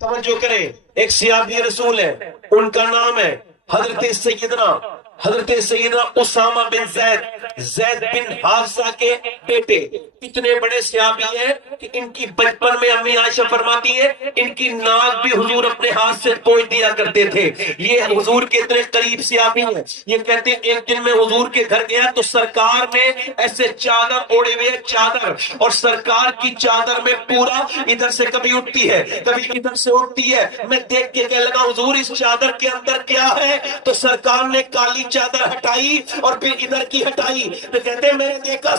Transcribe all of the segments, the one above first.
توجہ کریں، ایک صحابی رسول ہے، ان کا نام ہے حضرت سیدنا اسامہ بن زید بن حارثہ کے بیٹے۔ اتنے بڑے صحابی ہیں کہ ان کی بچپن میں امی عائشہ فرماتی ہے ان کی ناک بھی حضور اپنے ہاتھ سے پوچھ دیا کرتے تھے۔ یہ حضور کے اتنے قریب صحابی ہیں، یہ کہتے ہیں ایک دن میں حضور کے گھر گیا تو سرکار نے ایسے چادر اوڑے ہوئے، چادر، اور سرکار کی چادر میں پورا ادھر سے کبھی اٹھتی ہے کبھی ادھر سے اٹھتی ہے۔ میں دیکھ کے کہنے لگا حضور اس چادر کے اندر کیا ہے؟ تو سرکار نے کالی چادر ہٹائی اور پھر ادھر کی ہٹائی تو کہتے ہیں میں نے دیکھا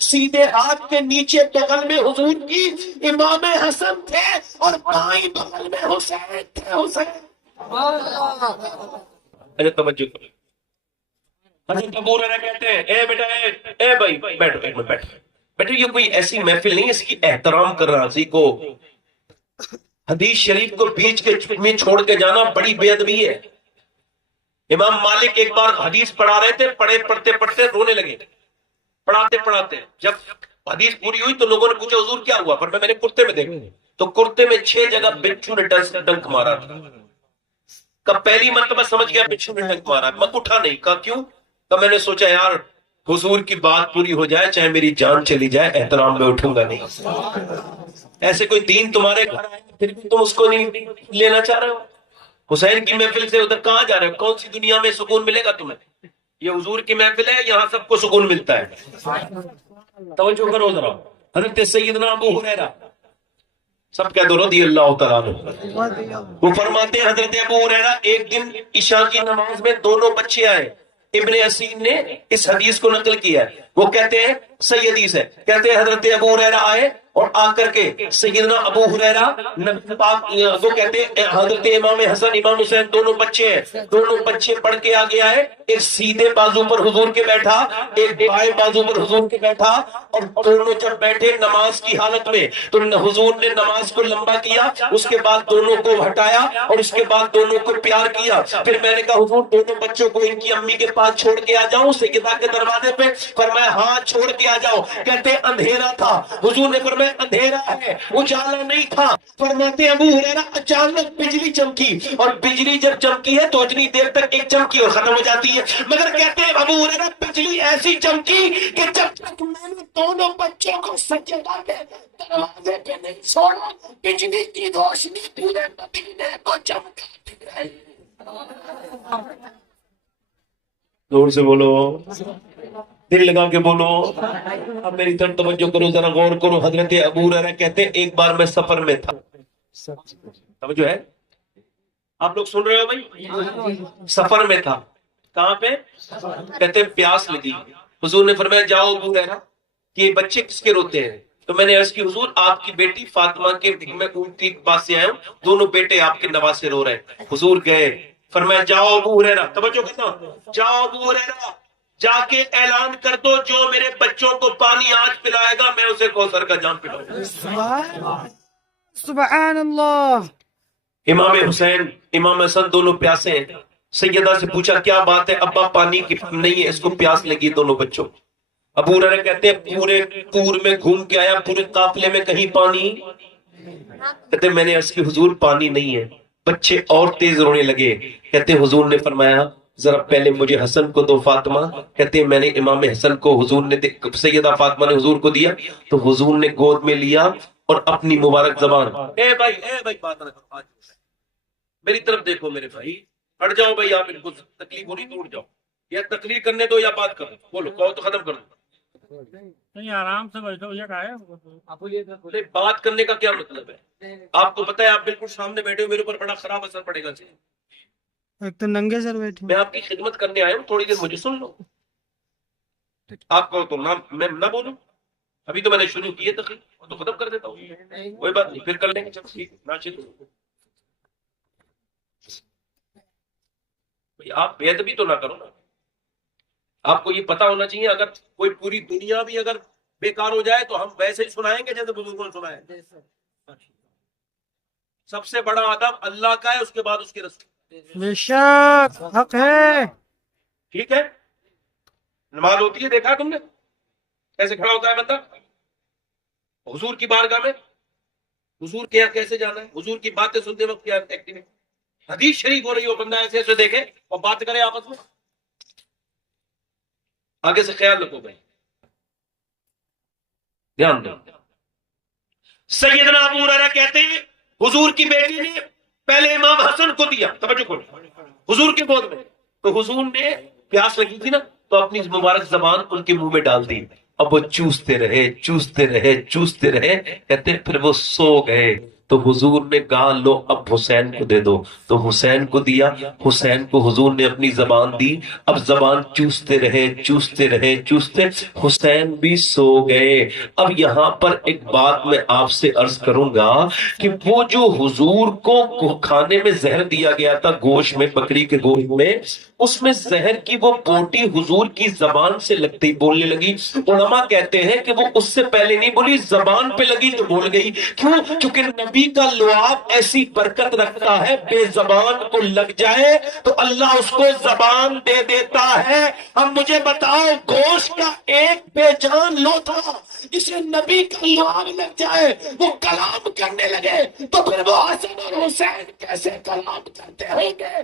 سیدھے ہاتھ کے نیچے بغل میں حضور کی امام حسن تھے اور بائیں بغل میں حسین تھے۔ حسین توجہ کرو، حضرت ابو ہریرہ کہتے ہیں اے بیٹا اے بھائی بیٹھو ایک منٹ بیٹھو، یہ کوئی ایسی محفل نہیں اس کی احترام کر رہا سی کو حدیث شریف کو بیچ کے میں چھوڑ کے جانا بڑی بے ادبی ہے۔ امام مالک ایک بار حدیث پڑھا رہے تھے، پڑھتے پڑھتے رونے لگے، پڑھاتے جب حدیث پوری ہوئی تو لوگوں نے پوچھا حضور کیا ہوا؟ پر میں نے کرتے میں دیکھا تو کرتے میں 6 جگہ بچھو نے ڈنک مارا تھا۔ کب پہلی مرتبہ سمجھ گیا بچھو نے ڈنک مارا، میں اٹھا نہیں، کہا کیوں؟ تو میں نے سوچا یار حضور کی بات پوری ہو جائے چاہے میری جان چلی جائے احترام میں اٹھوں گا نہیں۔ ایسے کوئی دین تمہارے گھر آئے پھر بھی تم اس کو نہیں لینا چاہ رہے ہو؟ حسین کی محفل سے ادھر کہاں جا رہے ہو؟ کون سی دنیا میں سکون ملے گا تمہیں؟ یہ حضور کی محفل ہے، یہاں سب کو سکون ملتا ہے۔ توجہ کرو ذرا، حضرت سیدنا ابو ہریرہ سب کہہ دو رضی اللہ تعالیٰ عنہ، وہ فرماتے ہیں حضرت ابو ہریرہ ایک دن عشاء کی نماز میں دونوں بچے آئے۔ ابن اسیر نے اس حدیث کو نقل کیا ہے، وہ کہتے ہیں صحیح حدیث ہے، کہتے ہیں حضرت ابو ہریرہ آئے اور آ کر کے سیدنا ابو ہریرہ نبی پاک وہ کہتے ہیں حضرت امام حسن امام حسین دونوں بچے ہیں، دونوں بچے پڑھ کے آگے آئے، ایک سیدھے بازو پر حضور کے بیٹھا، ایک بائیں بازو پر حضور کے بیٹھا، اور دونوں جب بیٹھے نماز کی حالت میں تو حضور نے نماز کو لمبا کیا، اس کے بعد دونوں کو ہٹایا اور اس کے بعد دونوں کو پیار کیا۔ پھر میں نے کہا حضور دونوں بچوں کو ان کی امی کے پاس چھوڑ کے آ جاؤں سیدہ کے دروازے پہ؟ فرمایا ہاں چھوڑ کے آ جاؤ۔ کہتے اندھیرا تھا، حضور نے فرمایا اندھیرا ہے، اجالا نہیں تھا۔ فرماتے ابو ہریرہ اچانک بجلی چمکی، اور بجلی جب چمکی ہے تو اتنی دیر تک ایک چمکی اور ختم ہو جاتی ہے، مگر کہتے ہیں ابو ہریرہ بجلی ایسی چمکی کہ جب تک میں نے دونوں بچوں کو سجدہ کے دروازے پہ نہیں چھوڑا بجلی کی روشنی پورے مدینے کو چمکاتی رہی۔ زور سے بولو، دل لگا کے بولو، اب میری طرف توجہ کرو، ذرا غور کرو۔ حضرت ابو ہریرہ کہتے ہیں ایک بار میں سفر میں تھا، توجہ ہے آپ لوگ سن رہے ہو بھائی؟ سفر میں تھا، کہاں پہ؟ کہتے ہیں پیاس لگی، حضور نے فرمایا جاؤ ابو ہریرہ کہ یہ بچے کس کے روتے ہیں؟ تو میں نے عرض کی حضور آپ کی بیٹی فاطمہ کے میں اونٹی کے پاس سے آیا ہوں، دونوں بیٹے آپ کے نواسے رو رہے ہیں۔ حضور گئے، فرمایا جاؤ ابو ہریرہ، توجہ کرنا، جاؤ ابو ہریرہ جا کے اعلان کر دو جو میرے بچوں کو پانی آج پلائے گا میں اسے کوثر کا جام پلاؤں گا۔ سبحان اللہ۔ امام حسین امام حسن دونوں پیاسے ہیں، سیدہ سے پوچھا کیا بات ہے؟ ابا پانی کی نہیں ہے، اس کو پیاس لگی دونوں بچوں۔ ابو ہریرہ کہتے ہیں پورے پور میں گھوم کے آیا، پورے قافلے میں کہیں پانی، کہتے ہیں میں نے عرض کی حضور پانی نہیں ہے۔ بچے اور تیز رونے لگے، کہتے ہیں حضور نے فرمایا ذرا پہلے مجھے حسن کو دو فاطمہ، کہتے ہیں میں نے امام حسن کو حضور نے سیدہ فاطمہ نے حضور کو دیا تو حضور نے گود میں لیا اور اپنی مبارک زبان، اے بھائی بات نہ کرو، آج میری طرف دیکھو میرے بھائی، ہٹ جاؤ بھائی، آپ ان کو تکلیف ہو رہی توڑ جاؤ، یا تقریر کرنے دو یا بات کرو، بولو کہو تو ختم کر دو۔ نہیں آرام سے بیٹھو، یہ کہا ہے بات کرنے کا کیا مطلب ہے؟ آپ کو پتا ہے آپ بالکل سامنے بیٹھے ہو، میرے اوپر بڑا خراب اثر پڑے گا۔ ایک تو ننگے سر بیٹھے میں آپ کی خدمت کرنے آیا ہوں، تھوڑی دیر مجھے سن لو۔ آپ کو تو میں نہ بولوں، ابھی تو میں نے شروع کی ہے تقریر، تو ختم کر دیتا ہوں، کوئی بات نہیں، پھر کر لیں گے، چلو ٹھیک ناچے۔ آپ بے ادبی تو نہ کرو نا، آپ کو یہ پتا ہونا چاہیے اگر کوئی پوری دنیا بھی اگر بیکار ہو جائے تو ہم ویسے ہی سنائیں گے جیسے بزرگوں نے سنایا۔ سب سے بڑا ادب اللہ کا ہے، اس کے بعد اس کے رسول۔ بے شک حق ہے۔ ٹھیک ہے، نماز ہوتی ہے دیکھا تم نے کیسے کھڑا ہوتا ہے بندہ حضور کی بارگاہ میں؟ حضور کے یہاں کیسے جانا ہے؟ حضور کی باتیں سنتے وقت کیا ایکٹیویٹی؟ حدیث شریف ہو رہی ہو، بندہ ایسے ایسے دیکھے اور بات کرے آپس میں. آگے سے خیال رکھو بھائی، دھیان دو. سیدنا ابو ہریرہ کہتے ہیں حضور کی بیٹی نے پہلے امام حسن کو دیا، توجہ کرو، حضور کے گود میں. تو حضور نے پیاس لگی تھی نا، تو اپنی مبارک زبان ان کے منہ میں ڈال دی. اب وہ چوستے رہے چوستے رہے چوستے رہے، کہتے ہیں پھر وہ سو گئے. تو حضور نے کہا لو اب حسین کو دے دو. تو حسین کو دیا، حسین کو حضور نے اپنی زبان دی. اب زبان چوستے رہے چوستے رہے چوستے، حسین بھی سو گئے. اب یہاں پر ایک بات میں آپ سے عرض کروں گا کہ وہ جو حضور کو کھانے میں زہر دیا گیا تھا، گوشت میں، بکری کے گوشت میں، اس میں زہر کی وہ بوٹی حضور کی زبان سے لگتے ہی بولنے لگی. علماء کہتے ہیں کہ وہ اس سے پہلے نہیں بولی، زبان پہ لگی تو بول گئی. کیوں؟ کیونکہ نبی کا لعاب ایسی برکت رکھتا ہے، بے زبان کو لگ جائے تو اللہ اس کو زبان دے دیتا ہے. اب مجھے بتاؤ، گوشت کا ایک بے جان لو تھا، جسے نبی کا لعاب لگ جائے وہ کلام کرنے لگے، تو پھر وہ حسن اور حسین کیسے کلام کرتے ہوں گے؟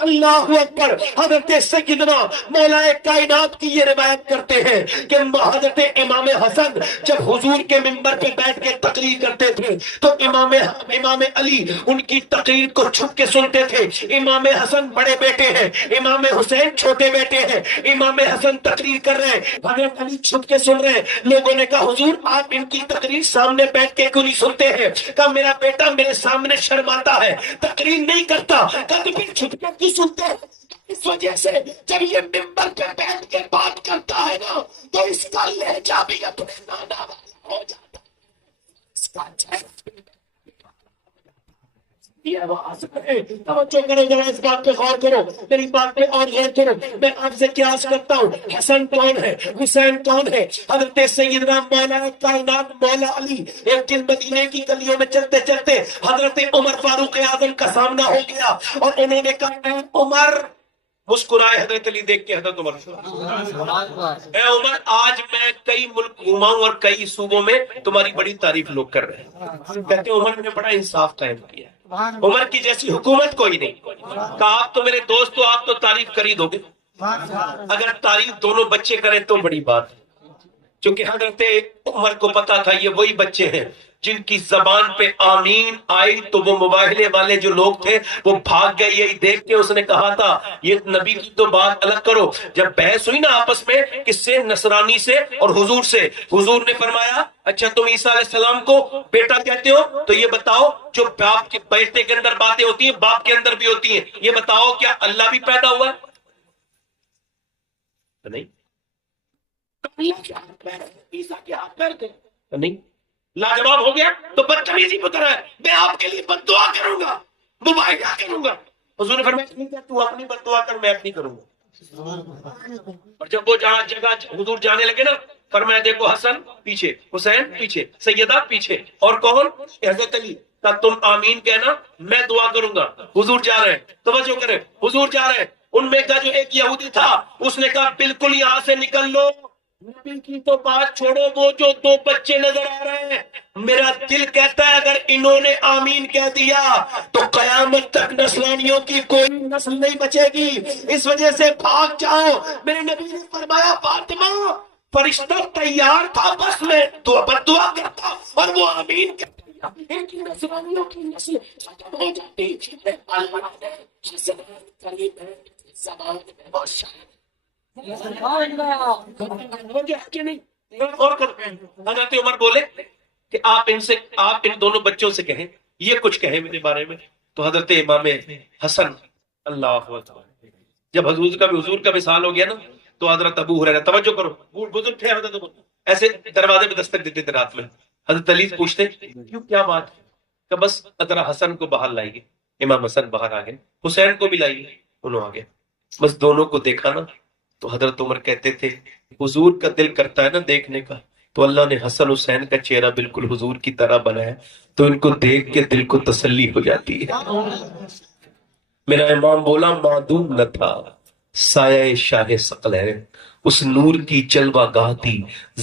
اللہ اکبر. حضرت سیدنا مولا کائنات کی یہ روایت کرتے ہیں کہ حضرت امام حسن جب حضور کے منبر پہ بیٹھ کے تقریر کرتے تھے تو امام علی ان کی تقریر کو چھپ کے سنتے تھے. امام حسن بڑے بیٹے ہیں، امام حسین چھوٹے بیٹے ہیں. امام حسن تقریر کر رہے ہیں، حضرت علی چھپ کے سن رہے ہیں. لوگوں نے کہا حضور آپ ان کی تقریر سامنے بیٹھ کے کیوں نہیں سنتے ہیں؟ کہا میرا بیٹا میرے سامنے شرماتا ہے، تقریر نہیں کرتا. کہا تو پھر چھپ کے کیوں سنتے ہیں؟ اس وجہ سے جب یہ ممبر پہ بیٹھ کے بات کرتا ہے نا تو اس کا لہجہ بھی اپنے نانا والا ہو جاتا ہے، اس کا یہ آواز ہے. توجہ کرو ذرا، اس بات پہ غور کرو، میری بات پہ اور غور کرو. میں آپ سے کیا عرض کرتا ہوں، حسن کون ہے، حسین کون ہے؟ حضرت سیدنا مولا کائنات مولا علی ایک دن مدینے کی گلیوں میں چلتے چلتے حضرت عمر فاروق اعظم کا سامنا ہو گیا اور انہوں نے کہا اے عمر، مسکرائے حضرت علی دیکھ کے حضرت عمر، اے عمر آج میں کئی ملک گھوما ہوں اور کئی صوبوں میں تمہاری بڑی تعریف لوگ کر رہے ہیں. کہتے عمر نے بڑا انصاف قائم کیا، عمر کی جیسی حکومت کوئی نہیں. کہا آپ تو میرے دوست ہو، آپ تو تعریف کر ہی دو گے، اگر تعریف دونوں بچے کریں تو بڑی بات. چونکہ حضرت عمر کو پتا تھا یہ وہی بچے ہیں جن کی زبان پہ آمین آئی تو وہ مباہلے والے جو لوگ تھے وہ بھاگ گئے. یہی دیکھ کے اس نے کہا تھا یہ نبی کی تو بات الگ کرو. جب بحث ہوئی نا آپس میں کس سے، نصرانی سے اور حضور سے، حضور نے فرمایا اچھا تم عیسیٰ علیہ السلام کو بیٹا کہتے ہو تو یہ بتاؤ جو باپ کے بیٹے کے اندر باتیں ہوتی ہیں باپ کے اندر بھی ہوتی ہیں، یہ بتاؤ کیا اللہ بھی پیدا ہوا ہے؟ نہیں. اللہ کے ہاتھ پیر ہے، عیسیٰ کے ہاتھ پیر تھے؟ نہیں. لاجواب ہو گیا تو بدتمیزی پتر ہے، میں آپ کے لیے بد دعا کروں گا، مباہلہ کروں گا. حضور نے فرمایا ٹھیک ہے تو اپنی بد دعا کر، میں اپنی کروں گا. اور جب وہ جہاں جگہ حضور جانے لگے نا، فرمایا دیکھو حسن پیچھے، حسین پیچھے، سیدہ پیچھے، اور کون؟ حضرت علی. کہ تم آمین کہنا، میں دعا کروں گا. حضور جا رہے ہیں، توجہ کریں، حضور جا رہے ہیں. ان میں کا جو ایک یہودی تھا اس نے کہا بالکل یہاں سے نکل لو، نبی کی تو بات چھوڑو، وہ جو دو بچے نظر آ رہے ہیں میرا دل کہتا ہے اگر انہوں نے آمین کہہ دیا تو قیامت تک نسلانیوں کی کوئی نسل نہیں بچے گی، اس وجہ سے بھاگ جاؤ. میرے نبی نے فرمایا فاطمہ فرشتہ تیار تھا، بس میں بد دعا کرتا اور وہ آمین کہتا، ان کی نسلانیوں کی نسل ختم ہو جاتی. زبان میں بہت شاید حضرت عمر بولے کہ آپ ان دونوں بچوں سے کہیں یہ کچھ کہیں میرے بارے میں. تو حضرت امام حسن، اللہ اکبر، جب حضور کا وصال ہو گیا نا تو حضرت ابو ہریرہ، توجہ کرو بزرگ تھے حضرت ابو، ایسے دروازے پہ دستک دیتے تھے رات میں. حضرت علی پوچھتے کیوں، کیا بات ہے؟ کہ بس ذرا حسن کو باہر لائیے. امام حسن باہر آ گئے، حسین کو بھی لائیے، انہوں آ گئے. بس دونوں کو دیکھا نا تو حضرت عمر کہتے تھے حضور کا دل کرتا ہے نا دیکھنے کا، تو اللہ نے حسن حسین کا چہرہ بالکل حضور کی طرح بنایا تو ان کو دیکھ کے دل کو تسلی ہو جاتی ہے. میرا امام بولا معدوم نہ تھا سایہ شاہ ثقلین، اس نور کی جلوہ گاہ تھی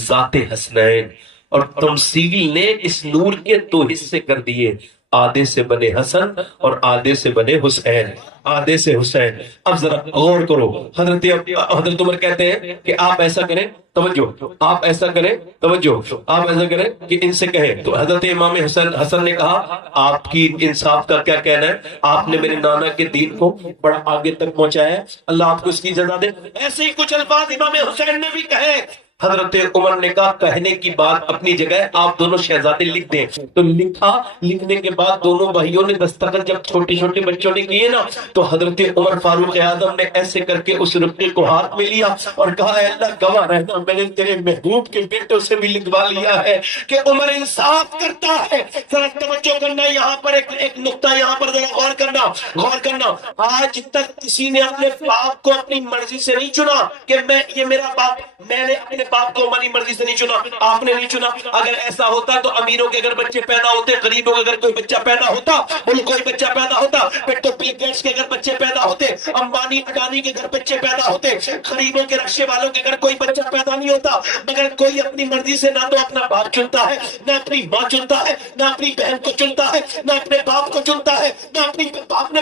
ذات حسنین، اور تمثیل نے اس نور کے دو حصے کر دیے، آدھے سے بنے حسن اور آدھے سے بنے حسین، آدھے سے حسین۔ اب ذرا غور کرو، حضرت عمر کہتے ہیں کہ آپ ایسا کریں، توجہ، آپ ایسا کریں، توجہ، آپ ایسا کریں کہ ان سے کہیں۔ تو حضرت امام حسن نے کہا آپ کی انصاف کا کیا کہنا ہے، آپ نے میرے نانا کے دین کو بڑا آگے تک پہنچایا ہے، اللہ آپ کو اس کی جزا دے۔ ایسے ہی کچھ الفاظ امام حسین نے بھی کہے۔ حضرت عمر نے کہا کہنے کی بات اپنی جگہ، آپ دونوں شہزادے لکھ دیں۔ تو لکھا، لکھنے کے بعد دونوں بھائیوں نے دستخط جب چھوٹے چھوٹے بچوں نے کیے نا، تو حضرت عمر فاروق اعظم نے ایسے کر کے اس رقعے کو ہاتھ میں لیا اور کہا اے اللہ گواہ رہنا، میں نے تیرے محبوب کے بیٹوں سے بھی لکھوا لیا ہے کہ عمر انصاف کرتا ہے۔ ذرا توجہ کرنا، یہاں پر ایک نقطہ یہاں پر ذرا غور کرنا، غور کرنا۔ آج تک کسی نے اپنے باپ کو اپنی مرضی سے نہیں چنا کہ یہ میرا باپ، میں نے اپنے باپ کو ہماری مرضی سے نہیں چنا، آپ نے نہیں چنا۔ اگر ایسا ہوتا تو امیروں کے اگر بچے پیدا ہوتے، غریبوں کے اگر کوئی بچہ پیدا ہوتا، ان کوئی بچہ پیدا ہوتا، پھر تو بل گیٹس کے اگر بچے پیدا ہوتے، امبانی اڈانی کے گھر بچے پیدا ہوتے، غریبوں کے رکشے والوں کے گھر کوئی بچہ پیدا نہیں ہوتا۔ مگر کوئی اپنی مرضی سے نہ تو اپنا باپ چنتا ہے، نہ اپنی ماں چنتا ہے، نہ اپنی بہن کو چنتا ہے، نہ اپنے باپ کو چنتا ہے، نہ اپنے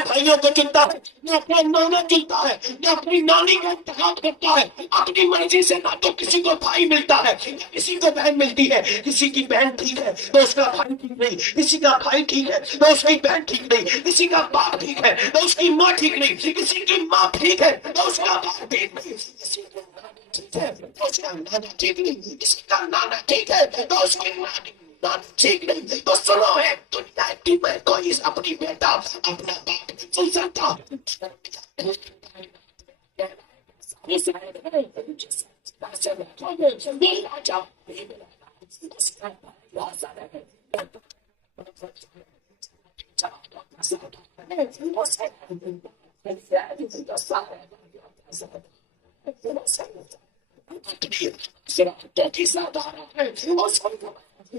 بھائیوں کو چنتا ہے، نہ اپنا نانا چنتا ہے، نہ اپنی نانی کا انتخاب کرتا ہے۔ اپنی مرضی سے نہ تو کسی کو بھائی ملتا ہے، کسی کو بہن ملتی ہے، کسی کی بہن ٹھیک ہے تو اس کا بھائی ٹھیک نہیں، کسی کا بھائی ٹھیک ہے تو اس کی بہن ٹھیک نہیں، کسی کا باپ ٹھیک ہے تو اس کی ماں ٹھیک نہیں، کسی کی ماں ٹھیک ہے تو اس کا باپ ٹھیک نہیں، کسی کا نانا ٹھیک ہے تو اس کا نانا ٹھیک نہیں، کسی کا نانا ٹھیک ہے تو اس کی نانا ٹھیک نہیں۔ تو سنو، ہے دنیا کی میں کوئی اپنی بیٹا اپنا باپ نہیں چن سکتا۔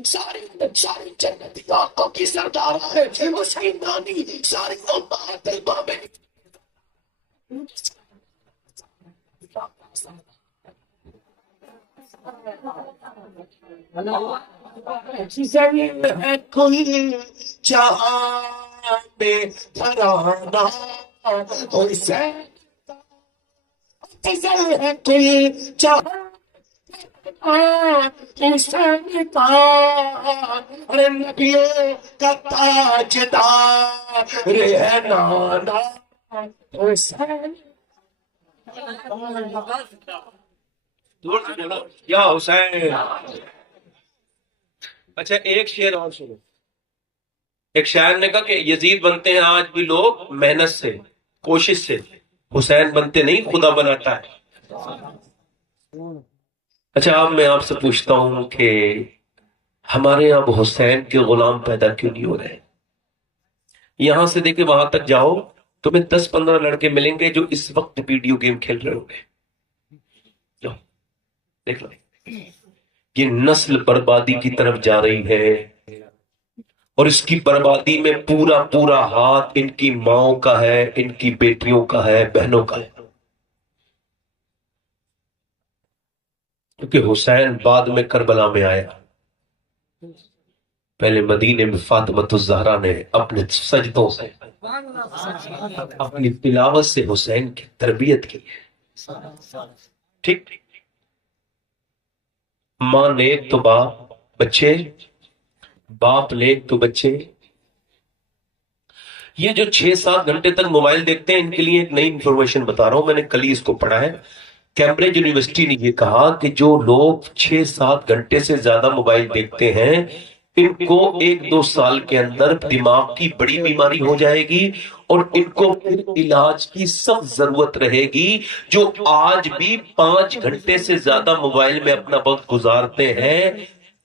ساری جنت آنکھوں کی سردار ہے، اس کی نانی ساری امہات طیبہ میں ہے کوئی جہاں میں تھرانا، اسے ہے کوئی جہاں حسین کا، ارے نبیوں کا تاجدار ہے نانا حسین۔ یا حسین۔ اچھا ایک شعر اور سنو۔ ایک شاعر نے کہا کہ یزید بنتے ہیں آج بھی لوگ محنت سے، کوشش سے، حسین بنتے نہیں خدا بناتا ہے۔ اچھا اب میں آپ سے پوچھتا ہوں کہ ہمارے یہاں اب حسین کے غلام پیدا کیوں نہیں ہو رہے؟ یہاں سے دیکھیں وہاں تک جاؤ، تمہیں 10-15 لڑکے ملیں گے جو اس وقت ویڈیو گیم کھیل رہے ہوں گے۔ جاؤ دیکھ لو، یہ نسل بربادی کی طرف جا رہی ہے، اور اس کی بربادی میں پورا پورا ہاتھ ان کی ماؤں کا ہے، ان کی بیٹیوں کا ہے، بہنوں کا ہے۔ کیونکہ حسین بعد میں کربلا میں آیا، پہلے مدینے میں فاطمۃ الزہرا نے اپنے سجدوں سے، اپنی تلاوت سے حسین کی تربیت کی ہے۔ ٹھیک، ماں نیک تو باپ بچے، باپ نیک تو بچے۔ یہ جو 6-7 گھنٹے تک موبائل دیکھتے ہیں، ان کے لیے ایک نئی انفارمیشن بتا رہا ہوں، میں نے کل ہی اس کو پڑھا ہے۔ کیمبرج یونیورسٹی نے یہ کہا کہ جو لوگ 6-7 گھنٹے سے زیادہ موبائل دیکھتے ہیں، ان کو 1-2 سال کے اندر دماغ کی بڑی بیماری ہو جائے گی، اور ان کو پھر علاج کی سخت ضرورت رہے گی۔ جو آج بھی 5 گھنٹے سے زیادہ موبائل میں اپنا وقت گزارتے ہیں،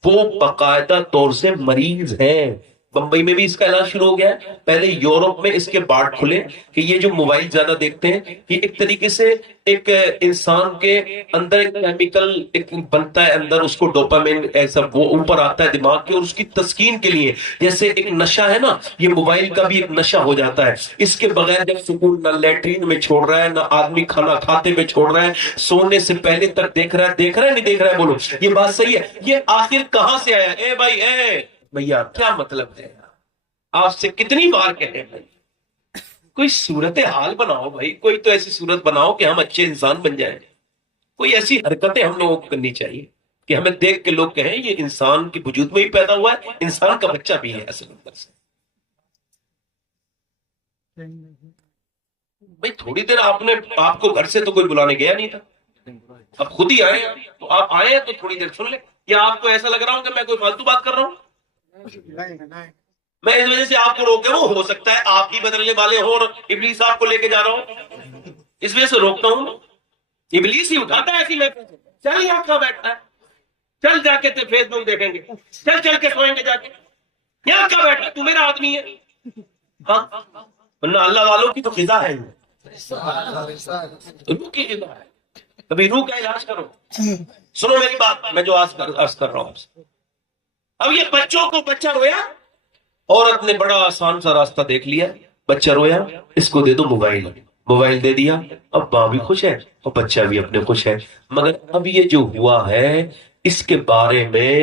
وہ باقاعدہ طور سے مریض ہیں، بمبئی میں بھی اس کا اعلان شروع ہو گیا ہے، پہلے یورپ میں اس کے بارڈ کھلے کہ یہ جو موبائل زیادہ دیکھتے ہیں یہ ایک طریقے سے ایک انسان کے اندر ایک کیمیکل ایک بنتا ہے اندر، اس کو ڈوپامین ایسا وہ اوپر آتا ہے دماغ کے، اور اس کی تسکین کے لیے جیسے ایک نشہ ہے نا، یہ موبائل کا بھی ایک نشہ ہو جاتا ہے۔ اس کے بغیر جب سکون نہ لیٹرین میں چھوڑ رہا ہے، نہ آدمی کھانا کھاتے میں چھوڑ رہا ہے، سونے سے پہلے تک دیکھ رہا ہے نہیں دیکھ رہا ہے، بولو یہ بات صحیح ہے؟ یہ آخر کہاں سے آیا؟ اے بھائی اے بھیا کیا مطلب ہے؟ آپ سے کتنی بار کہے بھائی کوئی صورت حال بناؤ بھائی، کوئی تو ایسی صورت بناؤ کہ ہم اچھے انسان بن جائیں، کوئی ایسی حرکتیں ہم لوگوں کو کرنی چاہیے کہ ہمیں دیکھ کے لوگ کہیں یہ انسان کے وجود میں ہی پیدا ہوا ہے، انسان کا بچہ بھی ہے اصل اندر سے۔ بھائی تھوڑی دیر آپ کو گھر سے تو کوئی بلانے گیا نہیں تھا، اب خود ہی آئے ہیں، تو آپ آئے ہیں تو تھوڑی دیر سن لیں۔ یا آپ کو ایسا لگ رہا ہوں کہ میں کوئی فالتو بات کر رہا ہوں؟ میں اس وجہ سے آپ کو روکا ہوں، ہو سکتا ہے آپ ہی بدلنے والے ہوں اور ابلیس آپ کو لے کے جا رہا ہوں، اس وجہ سے روکتا ہوں۔ ابلیس ہی اٹھاتا ہے ایسی میں، چل یہاں کہاں بیٹھتا ہے، چل جا کے فیس بک دیکھیں گے، چل کے سوئیں گے جا کے، یہاں کہاں بیٹھا تو میرا آدمی ہے؟ ہاں ورنہ اللہ والوں کی تو غذا ہے، روح کی غذا ہے، کبھی روح کا علاج کرو۔ سنو میری بات، میں جو عرض کر رہا ہوں آپ سے، اب یہ بچوں کو بچہ رویا، عورت نے بڑا آسان سا راستہ دیکھ لیا، بچہ رویا اس کو دے دو موبائل دے دیا، اب ماں بھی خوش ہے اور بچہ بھی اپنے خوش ہے۔ مگر اب یہ جو ہوا ہے اس کے بارے میں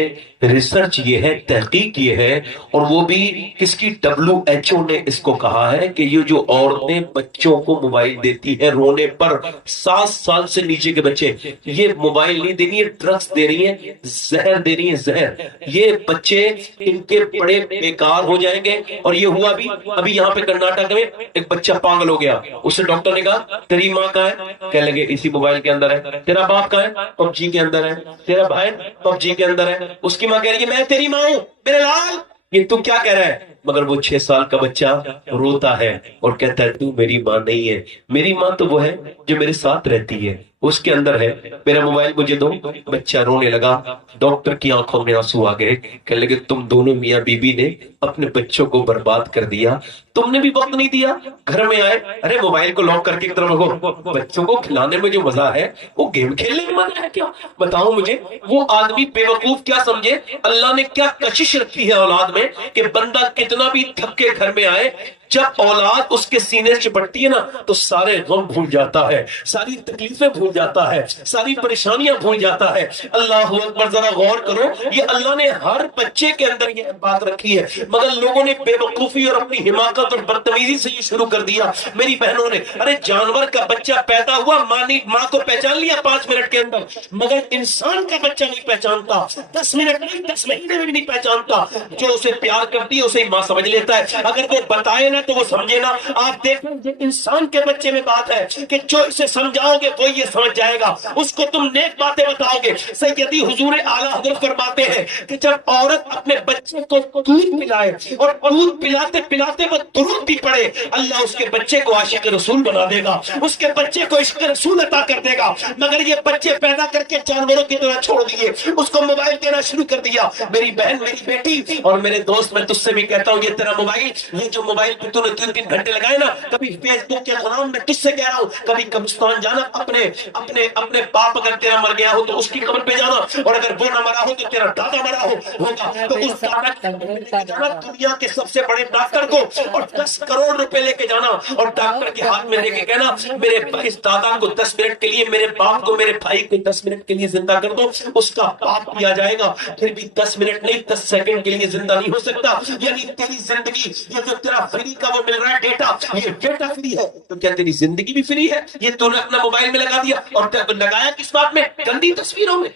ریسرچ یہ ہے، تحقیق یہ ہے، اور وہ بھی کس کی؟ WHO نے اس کو کہا ہے کہ یہ جو عورتیں بچوں کو موبائل دیتی ہیں رونے پر، 7 سال سے نیچے کے بچے، یہ موبائل نہیں دے رہی ہیں، ڈرگس دے رہی ہیں، زہر دے رہی ہیں، زہر۔ یہ بچے ان کے بڑے بیکار ہو جائیں گے۔ اور یہ ہوا بھی ابھی یہاں پہ کرناٹک میں ایک بچہ پاگل ہو گیا، اسے ڈاکٹر نے کہا تیری ماں کہاں ہے؟ کہنے لگے اسی موبائل کے اندر ہے۔ تیرا باپ کہاں ہے؟ PUBG کے اندر ہے۔ تیرا بھائی PUBG کے اندر ہے۔ اس کی ماں کہہ رہی ہے میں تیری ماں ہوں میرے لال، یہ تو کیا کہہ رہا ہے؟ مگر وہ 6 سال کا بچہ روتا ہے اور کہتا ہے تو میری ماں نہیں ہے، میری ماں تو وہ ہے جو میرے ساتھ رہتی ہے، اس کے اندر ہے، میرا موبائل مجھے دو۔ بچہ رونے لگا، ڈاکٹر کی آنکھوں میں آنسو آ گئے، کہنے لگے تم دونوں میاں بیوی نے اپنے بچوں کو برباد کر دیا، تم نے بھی وقت نہیں دیا۔ گھر میں آئے، ارے موبائل کو لاک کر کے ایک طرف رکھو، بچوں کو کھلانے میں جو مزہ ہے وہ گیم کھیلنے میں مزہ ہے کیا؟ بتاؤ مجھے، وہ آدمی بے وقوف کیا سمجھے اللہ نے کیا کشش رکھی ہے اولاد میں کہ بندہ کتنا بھی تھک کے گھر میں آئے، جب اولاد اس کے سینے سے چپٹتی ہے نا تو سارے غم بھول جاتا ہے، ساری تکلیفیں بھول جاتا ہے، ساری پریشانیاں بھول جاتا ہے۔ اللہ اکبر، ذرا غور کرو، یہ اللہ نے ہر بچے کے اندر یہ بات رکھی ہے، مگر لوگوں نے بے وقوفی اور اپنی حماقت اور بدتمیزی سے یہ شروع کر دیا۔ میری بہنوں نے، ارے جانور کا بچہ پیدا ہوا، ماں کو پہچان لیا 5 منٹ کے اندر، مگر انسان کا بچہ نہیں پہچانتا، 10 منٹ نہیں 10 مہینے میں بھی نہیں پہچانتا۔ جو اسے پیار کرتی ہے اسے ماں سمجھ لیتا ہے، اگر وہ بتائے نا تو وہ سمجھے نا۔ آپ دیکھیں یہ انسان کے بچے میں بات ہے کہ جو اسے سمجھاؤ گے وہ یہ سمجھ جائے گا، اس کو تم نیک باتیں بتاؤ گے۔ سیدی حضور اعلیٰ حضرت فرماتے ہیں کہ جب عورت اپنے بچے کو دودھ پلائے اور دودھ پلاتے پلاتے وہ درود بھی پڑے، اللہ اس کے بچے کو عاشق رسول بنا دے گا، اس کے بچے کو عشق رسول عطا کر دے گا۔ مگر یہ بچے پیدا کر کے جانوروں کی طرح چھوڑ دیے، اس کو موبائل دینا شروع کر دیا۔ میری بہن، میری بیٹی اور میرے دوست، میں تجھ سے بھی کہتا ہوں یہ تیرا موبائل، یہ جو موبائل پہ تو نے 3 گھنٹے لگائے نا، کبھی فیس بک کے غلام، میں تجھ سے کہہ رہا ہوں کبھی قبرستان جانا، اپنے باپ اگر تیرا مر گیا ہو تو اس کی قبر پہ جانا، اور اگر وہ نہ مرا ہو تو تیرا دادا مرا ہوگا تو اس جانا دنیا کے سب سے بڑے ڈاکٹر کو، اور 10 کروڑ روپے لے کے جانا اور ڈاکٹر کے ہاتھ میں لے کے کہنا میرے اس دادا کو 10 منٹ کے لیے، میرے باپ کو، میرے بھائی کو 10 منٹ کے لیے زندہ کر دو۔ اس کا پاپ کیا جائے گا، پھر بھی 10 منٹ نہیں 10 سیکنڈ کے لیے زندہ نہیں ہو سکتا۔ یعنی تیری زندگی، یہ جو تیرا فری کا وہ مل رہا ہے ڈیٹا، یہ ڈیٹا فری ہے، تو کیا تیری زندگی بھی فری ہے؟ یہ تو نے اپنا موبائل میں لگا دیا، اور لگایا کس بات میں؟ گندی تصویروں میں،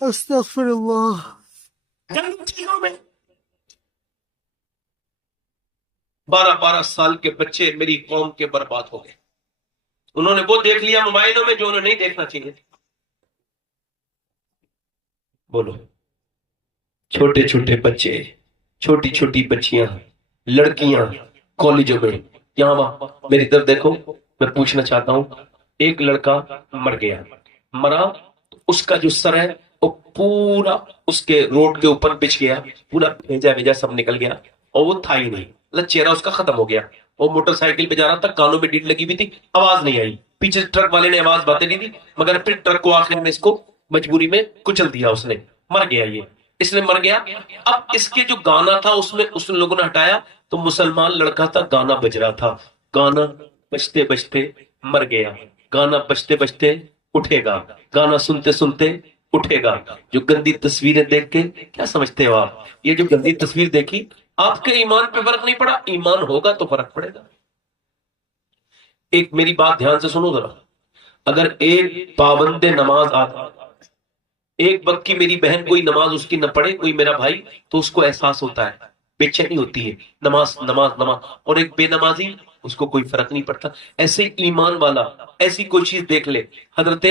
استغفر اللہ۔ گندی چیزوں میں۔ 12 سال کے بچے میری قوم کے برباد ہو گئے، انہوں نے وہ دیکھ لیا موبائلوں میں جو انہیں نہیں دیکھنا چاہیے۔ بولو، چھوٹے چھوٹے بچے، چھوٹی چھوٹی بچیاں، لڑکیاں کالجوں میں، یہاں میری طرف دیکھو، میں پوچھنا چاہتا ہوں، ایک لڑکا مر گیا، مرا اس کا جو سر ہے وہ پورا اس کے روڈ کے اوپر بچھ گیا، پورا بھیجا بھیجا سب نکل گیا، اور وہ تھا ہی نہیں، مطلب چہرہ اس کا ختم ہو گیا. وہ موٹر سائیکل پہ جا رہا تھا، کانوں میں ڈیٹ لگی ہوئی تھی، آواز نہیں آئی. پیچھے ٹرک والے نے آواز باتیں نہیں دی، مگر پھر ٹرک کو آخر میں اس کو مجبوری میں کچل دیا. اس نے مر گیا، یہ اس نے مر گیا. اب اس کے جو گانا تھا اس میں اس لوگوں نے ہٹایا، تو مسلمان لڑکا تھا، گانا بج رہا تھا. گانا بجتے بجتے مر گیا، گانا بجتے بجتے اٹھے گا، گانا سنتے سنتے اٹھے گا. جو گندی تصویریں دیکھ کے کیا سمجھتے ہو آپ؟ یہ جو گندی تصویر دیکھی، آپ کے ایمان پہ فرق نہیں پڑا، ایمان ہوگا تو فرق پڑے گا. ایک میری بات دھیان سے سنو ذرا، اگر ایک پابند نماز آتا، ایک وقت کی میری بہن کوئی نماز اس کی نہ پڑھے، کوئی میرا بھائی، تو اس کو احساس ہوتا ہے، بے چینی ہوتی ہے، نماز نماز نماز. اور ایک بے نمازی، اس کو کوئی فرق نہیں پڑتا. ایسے ایمان والا ایسی کوئی چیز دیکھ لے. حضرت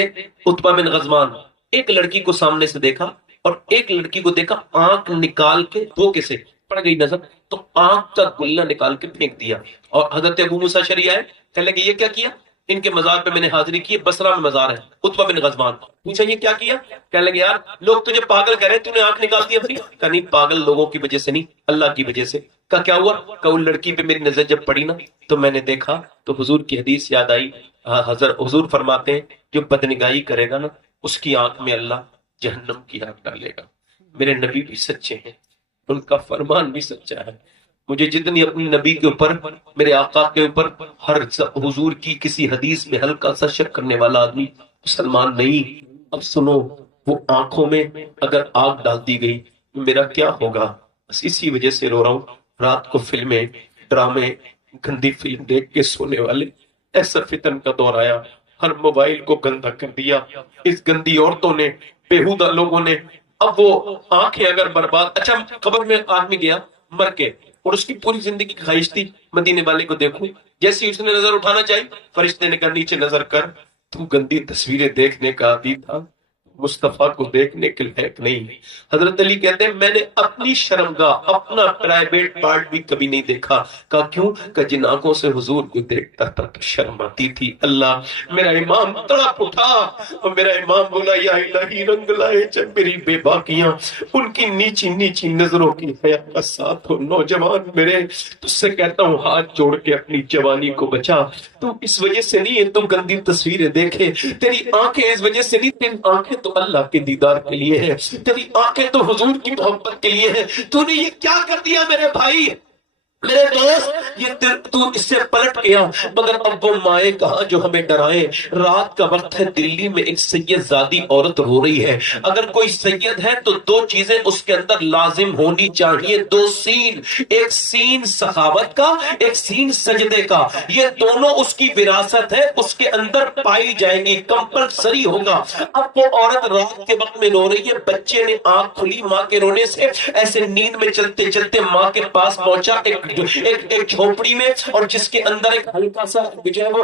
عتبہ بن غزوان، ایک لڑکی کو سامنے سے دیکھا اور ایک لڑکی کو دیکھا، آنکھ نکال کے دھوکے سے پڑ گئی نظر، تو آنکھ کا گلہ نکال کے پھینک دیا. اور حضرت ابو موسیٰ اشعری آئے، کہنے لگے یہ کیا کیا؟ ان کے مزار پہ میں نے حاضری کی، بصرہ میں مزار ہے عتبہ بن غزوان. پوچھا یہ کیا کیا؟ کہنے لگے یار لوگ تجھے پاگل کہہ رہے ہیں، تو نے آنکھ نکال دی اپنی. کہا نہیں، پاگل لوگوں کی وجہ سے نہیں، اللہ کی وجہ سے. کہا کیا ہوا؟ کہ وہ لڑکی پہ میری نظر جب پڑی نا تو میں نے دیکھا تو حضور کی حدیث یاد آئی. حضور فرماتے ہیں جو بدنگاہی کرے گا نا اس کی آنکھ میں اللہ جہنم کی آگ ڈالے گا. میرے نبی بھی سچے ہیں، ان کا فرمان بھی سچا ہے. مجھے جتنی اپنی نبی کے اوپر، میرے آقا کے اوپر، ہر حضور کی کسی حدیث میں ہلکا سا شک کرنے والا آدمی مسلمان نہیں. اب سنو، وہ آنکھوں میں اگر آگ ڈال دی گئی میرا کیا ہوگا؟ بس اسی وجہ سے رو رہا ہوں. رات کو فلمیں، ڈرامے، گندی فلم دیکھ کے سونے والے، ایسا فتن کا دور آیا، ہر موبائل کو گندا کر دیا اس گندی عورتوں نے، بےہودہ لوگوں نے. اب وہ آنکھیں اگر برباد، اچھا قبر میں آدمی گیا مر کے، اور اس کی پوری زندگی کی خواہش تھی مدینے والے کو دیکھوں. جیسے اس نے نظر اٹھانا چاہی، فرشتے نے کہا نیچے نظر کر، تو گندی تصویریں دیکھنے کا عادی تھا، مصطفیٰ کو دیکھنے کے لائق نہیں. حضرت علی کہتے ہیں میں نے اپنی شرمگاہ، اپنا پرائیویٹ پارٹ بھی کبھی نہیں دیکھا. کہا کیوں؟ کہ جن آنکھوں سے حضور کو دیکھتا تھا تو شرم آتی تھی. اللہ میرا امام تڑپ اٹھا اور میرا امام بولا یا الہی رنگ لائے جب میری بے باکیاں، ان کی نیچی نیچی نظروں کی حیا کا ساتھ ہو. نوجوان میرے، تجھ سے کہتا ہوں ہاتھ جوڑ کے اپنی جوانی کو بچا. تو اس وجہ سے نہیں ہے تم گندی تصویریں دیکھے، تیری آنکھیں اس وجہ سے نہیں، تیری آنکھیں تو اللہ کے دیدار کے لیے ہے، تیری آنکھیں تو حضور کی محبت کے لیے ہے. تو نے یہ کیا کر دیا میرے بھائی، میرے دوست؟ یہ تو اس سے پلٹ گیا. مگر اب وہ مائیں کہاں جو ہمیں ڈرائیں. رات کا وقت ہے، دلی میں ایک سید زادی عورت رو رہی ہے. اگر کوئی سید ہے تو دو چیزیں اس کے اندر لازم ہونی چاہیے، دو سین، ایک سین سخاوت کا، ایک سین سجدے کا. یہ دونوں اس کی وراثت ہے، اس کے اندر پائی جائیں گی، کمپلسری ہوگا. اب وہ عورت رات کے وقت میں رو رہی ہے، بچے نے آنکھ کھلی ماں کے رونے سے، ایسے نیند میں چلتے چلتے ماں کے پاس پہنچا، ایک جھوپڑی میں، اور جس کے اندر ایک ہلکا سا جو ہے وہ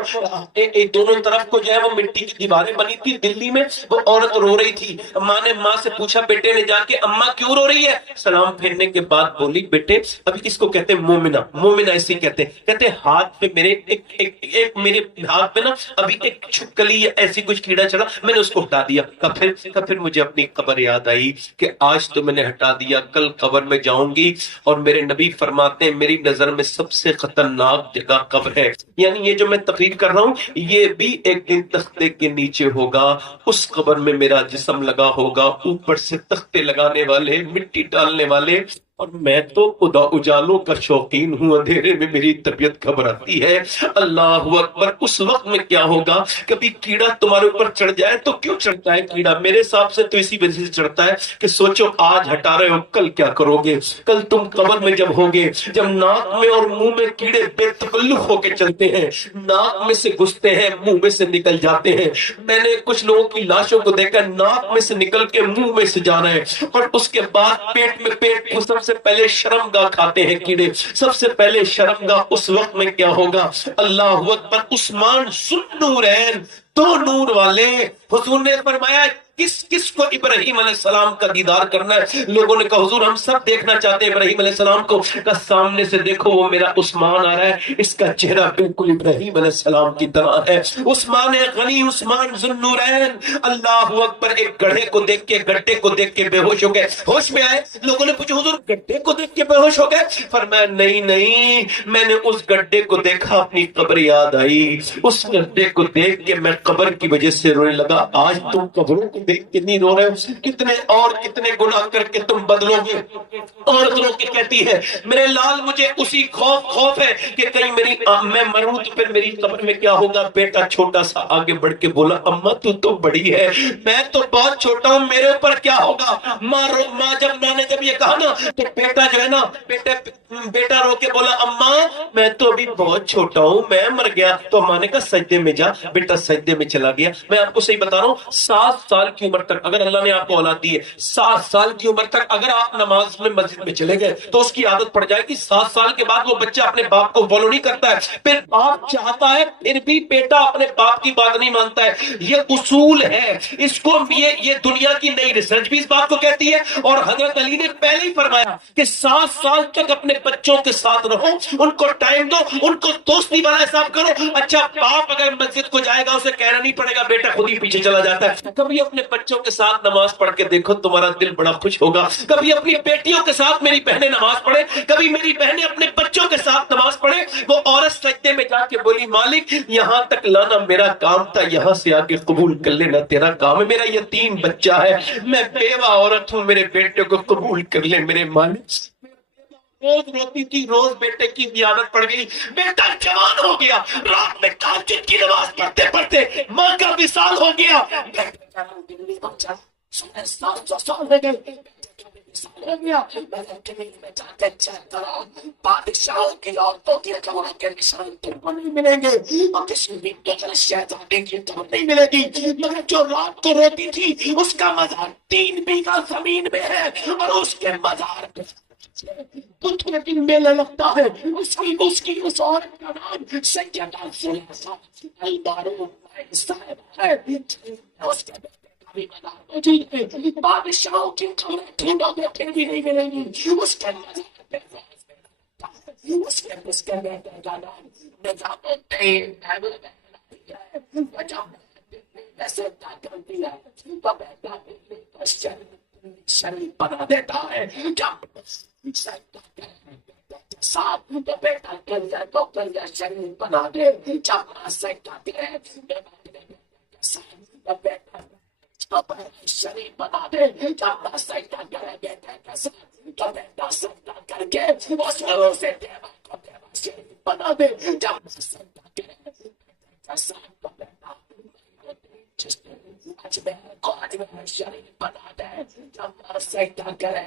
دونوں طرف کو جو ہے وہ مٹی کی دیواریں بنی تھی. دلی میں وہ عورت رو رہی تھی. ماں نے ماں سے پوچھا بیٹے نے جا کے اماں کیوں رو رہی ہے؟ سلام پھیرنے کے بعد بولی بیٹے ابھی اس کو کہتے ہیں مومنہ، مومنہ ایسے ہی کہتے ہیں، کہتے ہاتھ پہ میرے ایک میرے ہاتھ پہ نا ابھی ایک چھپکلی یا ایسی کچھ کیڑا چڑھا، میں نے اس کو ہٹا دیا. پھر مجھے اپنی قبر یاد آئی کہ آج تو میں نے ہٹا دیا، کل قبر میں جاؤں گی. اور میرے نبی فرماتے ہیں میری نظر میں سب سے خطرناک جگہ قبر ہے. یعنی یہ جو میں تقریر کر رہا ہوں یہ بھی ایک دن تختے کے نیچے ہوگا، اس قبر میں میرا جسم لگا ہوگا، اوپر سے تختے لگانے والے، مٹی ڈالنے والے. اور میں تو خدا اجالوں کا شوقین ہوں، اندھیرے میں میری طبیعت گھبراتی ہے. اللہ اکبر. اس وقت میں کیا ہوگا؟ کبھی کیڑا تمہارے اوپر چڑھ جائے تو کیوں چڑھتا ہے کیڑا؟ میرے حساب سے تو اسی وجہ سے چڑھتا ہے کہ سوچو آج ہٹا رہے ہو کل کیا کرو گے. کل تم قبر میں جب ہوگے، جب ناک میں اور منہ میں کیڑے بے تکلف ہو کے چلتے ہیں، ناک میں سے گھستے ہیں منہ میں سے نکل جاتے ہیں. میں نے کچھ لوگوں کی لاشوں کو دیکھا ناک میں سے نکل کے منہ میں سے جا رہے ہیں، اور اس کے بعد پیٹ میں سب سے پہلے شرمگاہ کھاتے ہیں کیڑے. سب سے پہلے شرمگاہ. اس وقت میں کیا ہوگا؟ اللہ اکبر. عثمان ذوالنورین، دو نور والے. حضور نے فرمایا کس کس کو ابراہیم علیہ السلام کا دیدار کرنا ہے؟ لوگوں نے کہا حضور ہم سب دیکھنا چاہتے ہیں ابراہیم علیہ السلام کو. کہا سامنے سے دیکھو وہ میرا عثمان آ رہا ہے, اس کا چہرہ بالکل ابراہیم علیہ السلام کی طرح ہے. عثمان غنی, عثمان ذو النورین. اللہ اکبر. ایک گڑھے کو دیکھ کے, گڈھے کو دیکھ کے بے ہوش ہو گئے. ہوش میں آئے, لوگوں نے پوچھا حضور گڈھے کو دیکھ کے بے ہوش ہو گئے؟ فرمایا نہیں نہیں, میں نے اس گڈھے کو دیکھا, اپنی قبر یاد آئی. اس گڈھے کو دیکھ کے میں قبر کی وجہ سے رونے لگا. آج تم قبروں کو دیکھ کے نہیں رو رہے ہو, کتنے اور کتنے گناہ کر کے تم بدلو گے. عورت رو کے کہتی ہے میرے لال مجھے اسی خوف ہے کہ کہیں میں مروں تو پھر میری قبر میں کیا ہوگا. بیٹا چھوٹا سا آگے بڑھ کے بولا اماں تو بڑی ہے, میں تو بہت چھوٹا ہوں, میرے اوپر کیا ہوگا. ماں نے یہ کہا نا تو بیٹا جو ہے نا, بیٹا رو کے بولا اماں میں تو ابھی بہت چھوٹا ہوں, میں مر گیا. تو اماں نے کہا سجدے میں جا. بیٹا سجدے میں چلا گیا. میں آپ کو صحیح بتا رہا ہوں, 7 سال کی عمر تک اگر اللہ نے آپ کو اولاد دی ہے, 7 سال کی عمر تک اگر آپ نماز میں مسجد میں چلے گئے تو اس کی عادت پڑ جائے گی. 7 سال کے بعد وہ بچہ اپنے باپ کو فالو نہیں کرتا ہے, پھر باپ چاہتا ہے پھر بھی بیٹا اپنے باپ کی بات نہیں مانتا ہے. یہ اصول ہے, اس کو یہ دنیا کی نئی ریسرچ بھی اس بات کو کہتی ہے. اور حضرت علی نے پہلے ہی فرمایا کہ 7 سال تک اپنے بچوں کے ساتھ رہو, ان کو ٹائم دو, ان کو دوستی والا حساب کرو. اچھا باپ اگر مسجد کو جائے گا اسے کہنا نہیں پڑے گا, بیٹا خود ہی پیچھے چلا جاتا ہے. کبھی اپنے بچوں کے ساتھ نماز پڑھ کے دیکھو, تمہارا دل بڑا خوش ہوگا. کبھی اپنی بیٹیوں کے ساتھ میری بہنیں نماز پڑھے, کبھی میری بہنیں اپنے بچوں کے ساتھ نماز پڑھے. وہ عورت سجدے میں جا کے بولی مالک یہاں تک لانا میرا کام تھا, یہاں سے آگے قبول کر لینا تیرا کام ہے. میرا یتیم بچہ ہے, میں بیوہ عورت ہوں, میرے بیٹے کو قبول کر لے میرے مالک. روز روتی تھی, روز بیٹے کی عادت پڑ گئی. بیٹا جوان ہو گیا, رات میں تہجد کی نماز پڑھتے پڑھتے ماں کا وصال ہو گیا. بادشاہوں کی عورتوں کی عورت کے نشان تم کو نہیں ملیں گے, اور کسی بھی شہزادے کی تو نہیں ملے گی. مگر جو رات کو روتی تھی اس کا مزار 3 بیگھہ زمین میں ہے, اور اس کے مزار پہ میلہ لگتا ہے. اس کی اس عورت کا نام سیدہ زلیخا المعروف صاحب ہے. اس کے بیٹے کا بھی مزار موجود ہے. بادشاہوں کی خبریں ڈھونڈو گے پھر بھی نہیں ملیں گی. اس کے مزار پہ اس کے بیٹے کا نام نظام الدین ایسے کرتی ہے تو بیٹا شریف بنا دیتا ہے. جب ساتھ تو بیٹا کر جائے تو کر جائے شریف بنا دے. جب سکھاتے ہیں بیٹا شریف بنا دے. جب سجدہ کرے بیٹے کے ساتھ تو بیٹا سجدہ کر کے اس میں اسے دیوا کو دیوا شریف بنا دے. جب سجدہ کرے بیٹے کے ساتھ تو بیٹا شریف بنا دے. جب سجدہ کرے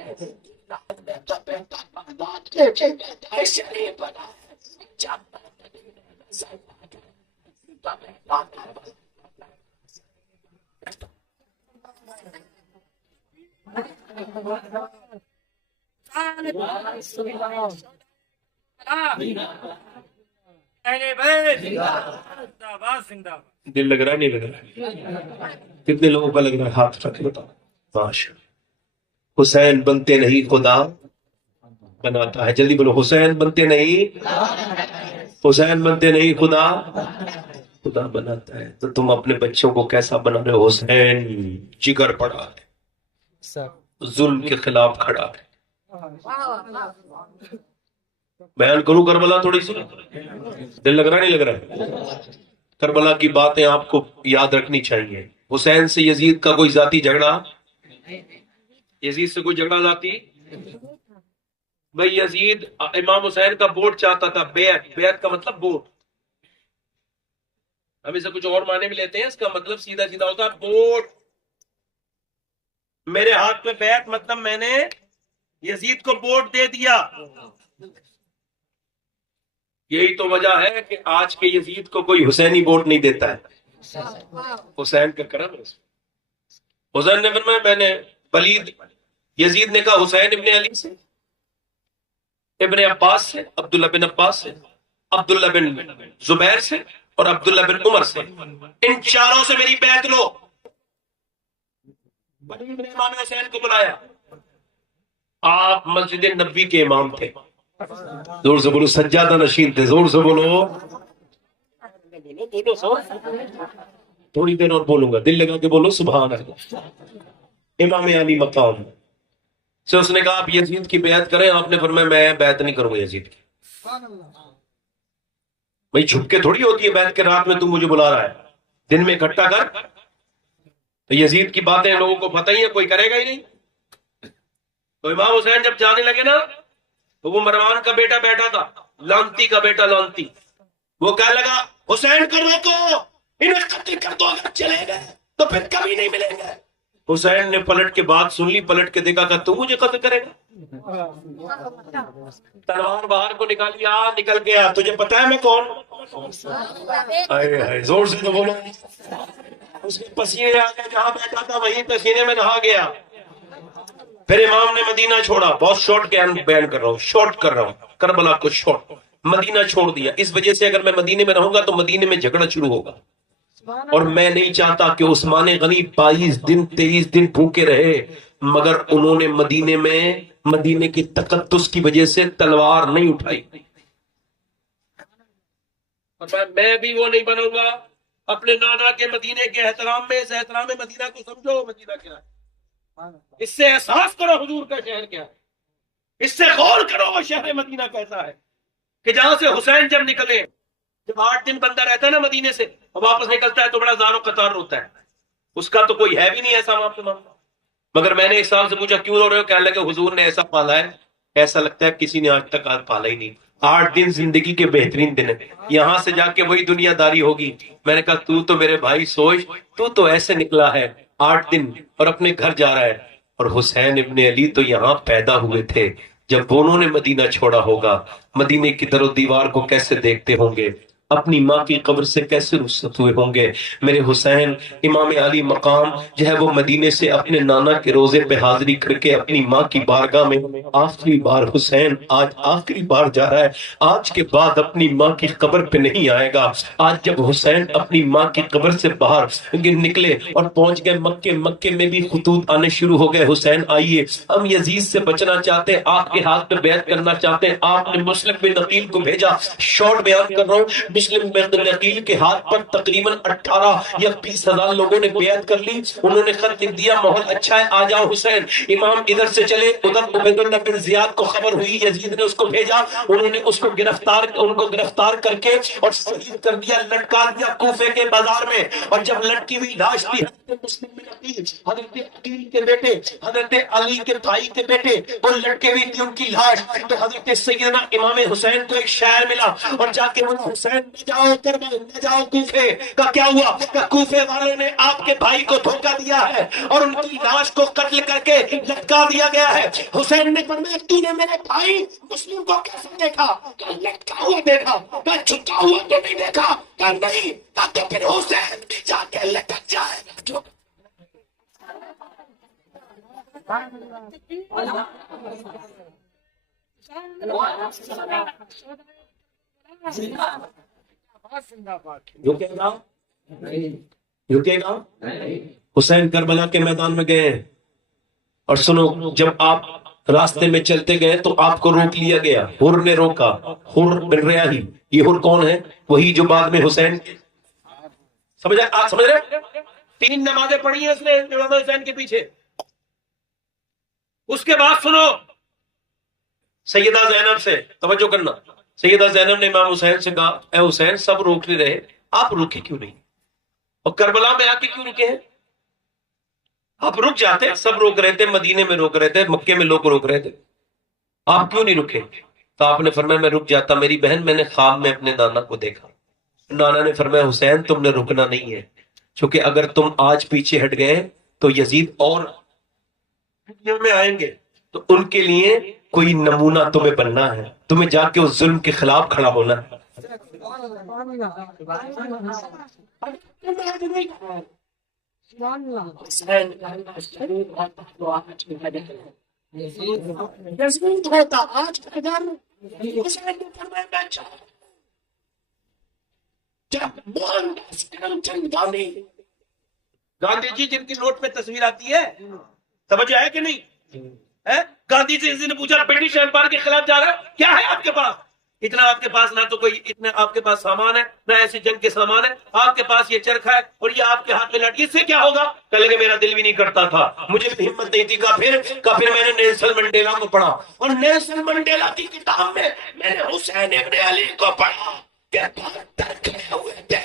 بیٹا بیٹا بغداد کے بیٹا شریف بنا دے. جب سجدہ کرے تو بیٹا دل لگ رہا ہے نہیں لگ رہا؟ کتنے لوگوں کا لگ رہا ہے؟ ہاتھ رکھ بتاؤ. ماشاء حسین بنتے نہیں خدا بناتا ہے. جلدی بولو, حسین بنتے نہیں, حسین بنتے نہیں خدا بناتا ہے. تو تم اپنے بچوں کو کیسا بنا رہے ہو؟ حسین جگر پڑا ہے, ظلم کے خلاف کھڑا ہے. بیان کروں کربلا تھوڑی سی؟ دل لگ رہا نہیں لگ رہا؟ کربلا کی باتیں آپ کو یاد رکھنی چاہیے. حسین سے یزید کا کوئی ذاتی جھگڑا, یزید سے کوئی جھگڑا ذاتی بھائی. یزید امام حسین کا ووٹ چاہتا تھا. بیعت کا مطلب ووٹ, ہم اسے کچھ اور معنی بھی لیتے ہیں. اس کا مطلب سیدھا سیدھا ہوتا ہے ووٹ. میرے ہاتھ میں بیعت مطلب میں نے یزید کو ووٹ دے دیا. یہی تو وجہ ہے کہ آج کے یزید کو کوئی حسینی ووٹ نہیں دیتا ہے. حسین کا کرم ہے. حسین نے فرمایا میں نے ولید, یزید نے کہا حسین ابن علی سے, ابن عباس سے, عبداللہ بن عباس سے, عبداللہ بن زبیر سے اور عبداللہ بن عمر سے, ان چاروں سے میری بیعت لو. ولید نے امام حسین کو بلایا. آپ مسجد نبوی کے امام تھے. زور سے بولو. سجادہ نشین تھے. زور سے بولو. تھوڑی دیر اور بولوں گا. دل لگا کے بولو سبحان اللہ. امام علی مقام سے اس نے کہا آپ یزید کی بیعت کریں. آپ نے فرمایا میں بیعت نہیں کروں گا یزید کی. بھائی چھپ کے تھوڑی ہوتی ہے بیعت کے. رات میں تم مجھے بلا رہا ہے, دن میں اکٹھا کر. تو یزید کی باتیں لوگوں کو پتہ ہی ہے, کوئی کرے گا ہی نہیں. تو امام حسین جب جانے لگے نا تو وہ مروان کا بیٹا بیٹھا تھا, لانتی کا بیٹا لانتی. وہ کہنے لگا حسین کو روکو, انہیں قتل کر دو, اگر چلے گئے تو پھر کبھی نہیں ملیں گے. حسین نے پلٹ کے بات سن لی, پلٹ کے دیکھا کہ تو مجھے قتل کرے گا. تلوار باہر کو نکالی. نکل گیا. تجھے پتا ہے میں کون؟ زور سے تو بولو. اس کے پسینے آ گئے, جہاں بیٹھا تھا وہیں پسینے میں نہا گیا. پھر امام نے مدینہ چھوڑا. بہت شارٹ بیان کر رہا ہوں, شارٹ کر رہا ہوں. کربلا کو شارٹ. مدینہ چھوڑ دیا. اس وجہ سے اگر میں مدینے میں رہوں گا تو مدینے میں جھگڑا شروع ہوگا, اور میں نہیں چاہتا کہ عثمان غنی 22 دن 23 دن بھوکے رہے, مگر انہوں نے مدینے کی تقدس کی وجہ سے تلوار نہیں اٹھائی. میں بھی وہ نہیں بنوں گا. اپنے نانا کے مدینے کے احترام میں, اس احترام مدینہ کو سمجھو. مدینہ کیا ہے, اس سے احساس کرو حضور کا شہر کیا ہے. اس سے غور کرو وہ شہر مدینہ کیسا ہے, کہ جہاں سے حسین جب نکلے, جب 8 دن بندہ رہتا ہے نا مدینے سے, اور واپس نکلتا ہے تو بڑا زار و قطار روتا ہے. اس کا تو کوئی ہے بھی نہیں ایسا وہاں پہ معاملہ. مگر میں نے ایک صاحب سے پوچھا کیوں رو رہے ہو؟ کہنے لگے حضور نے ایسا پالا ہے, ایسا لگتا ہے کسی نے آج تک پالا ہی نہیں. 8 دن زندگی کے بہترین دن ہیں, یہاں سے جا کے وہی دنیا داری ہوگی. میں نے کہا تو میرے بھائی سوچ, تو ایسے نکلا ہے 8 دن اور اپنے گھر جا رہا ہے. اور حسین ابن علی تو یہاں پیدا ہوئے تھے. جب انہوں نے مدینہ چھوڑا ہوگا, مدینے کی در و دیوار کو کیسے دیکھتے ہوں گے, اپنی ماں کی قبر سے کیسے رخصت ہوئے ہوں گے. میرے حسین امام علی مقام جو ہے وہ مدینے سے اپنے نانا کے روزے پہ حاضری کر کے اپنی ماں کی بارگاہ میں آخری بار, حسین آج آخری بار جا رہا ہے, آج کے بعد اپنی ماں کی قبر پہ نہیں آئے گا. آج جب حسین اپنی ماں کی قبر سے باہر نکلے اور پہنچ گئے مکے میں بھی خطوط آنے شروع ہو گئے. حسین آئیے, ہم یزید سے بچنا چاہتے ہیں, آپ کے ہاتھ پہ بیعت کرنا چاہتے ہیں. آپ نے مسلم بن عقیل کو بھیجا. شارٹ بیان کر رہا ہوں. مسلم بن عقیل کے ہاتھ پر تقریباً 18 یا 20 ہزار لوگوں نے بیعت کر لی. انہوں نے خط لکھ دیا, ماحول اچھا ہے, آ جاؤ حسین. امام ادھر سے چلے, ادھر عبید اللہ بن زیاد کو خبر ہوئی, یزید نے اس کو بھیجا. انہوں نے اس کو گرفتار کر کے اور شہید کر دیا, لٹکا دیا کوفے کے بازار میں. اور جب لٹکی ہوئی لاش تھی حضرت مسلم بن عقیل, حضرت عقیل کے بیٹے, حضرت علی کے بھائی کے بیٹے, وہ لٹکے ہوئی تھی ان کی لاش. تو حضرت سیدنا امام حسین کو ایک شاعر ملا, اور جا کے بولا حسین نہ جاؤ کربلا, نہ جاؤ کوفے. کا کیا ہوا کہ کوفے والوں نے آپ کے بھائی کو دھوکہ دیا ہے اور ان کی لاش کو قتل کر کے لٹکا دیا گیا ہے. حسین نے فرمایا تو نے میرے بھائی مسلم کو کیسے دیکھا؟ کہ لٹکا ہوا دیکھا. کہ جھکا ہوا تو نہیں دیکھا؟ کہ نہیں. تو پھر حسین بھی جا کے لٹک جائے گا. رکے گا. حسین کربلا کے میدان میں گئے, اور سنو, جب آپ راستے میں چلتے گئے تو آپ کو روک لیا گیا. حر نے روکا, حر بن ریاحی. یہ حر کون ہے؟ وہی جو بعد میں حسین, سمجھ رہے, 3 نمازیں پڑھی ہیں اس نے امام حسین کے پیچھے. اس کے بعد سنو, سیدہ زینب سے توجہ کرنا. سیدہ زینب نے امام حسین سے کہا اے حسین سب روک نہیں رہے, آپ روکے کیوں نہیں؟ اور کربلا میں آ کے کیوں رکے ہیں؟ آپ رک جاتے, سب روک رہے تھے, مدینے میں روک رہے تھے, مکے میں لوگ روک رہے تھے, آپ کیوں نہیں رکے؟ تو آپ نے فرمایا میں رک جاتا, میری بہن میں نے خواب میں اپنے نانا کو دیکھا. نانا نے فرمایا حسین تم نے رکنا نہیں ہے, چونکہ اگر تم آج پیچھے ہٹ گئے تو یزید اور میں آئیں گے, تو ان کے لیے کوئی نمونہ تمہیں بننا ہے, تمہیں جا کے اس ظلم کے خلاف کھڑا ہونا ہے. گاندھی جی جن کی نوٹ میں تصویر آتی ہے، توجہ ہے کہ نہیں ہے؟ گاندھی جی نے پوچھا برٹش امپائر کے خلاف جا رہا ہے، کیا ہے آپ کے پاس؟ اتنا آپ کے پاس نہ تو کوئی اتنا آپ کے پاس سامان ہے، نہ ایسی جنگ کے سامان ہے، آپ کے پاس یہ چرخا ہے اور یہ آپ کے ہاتھ میں لڑکی، اس سے کیا ہوگا؟ کہنے لگے میرا دل بھی نہیں کرتا تھا، مجھے بھی ہمت نہیں تھی۔ پھر میں نے نیلسن منڈیلا کو پڑھا، اور نیلسن منڈیلا کی کتاب میں میں نے حسین ابن علی کو پڑھا کہ 72 کھڑے ہوئے تھے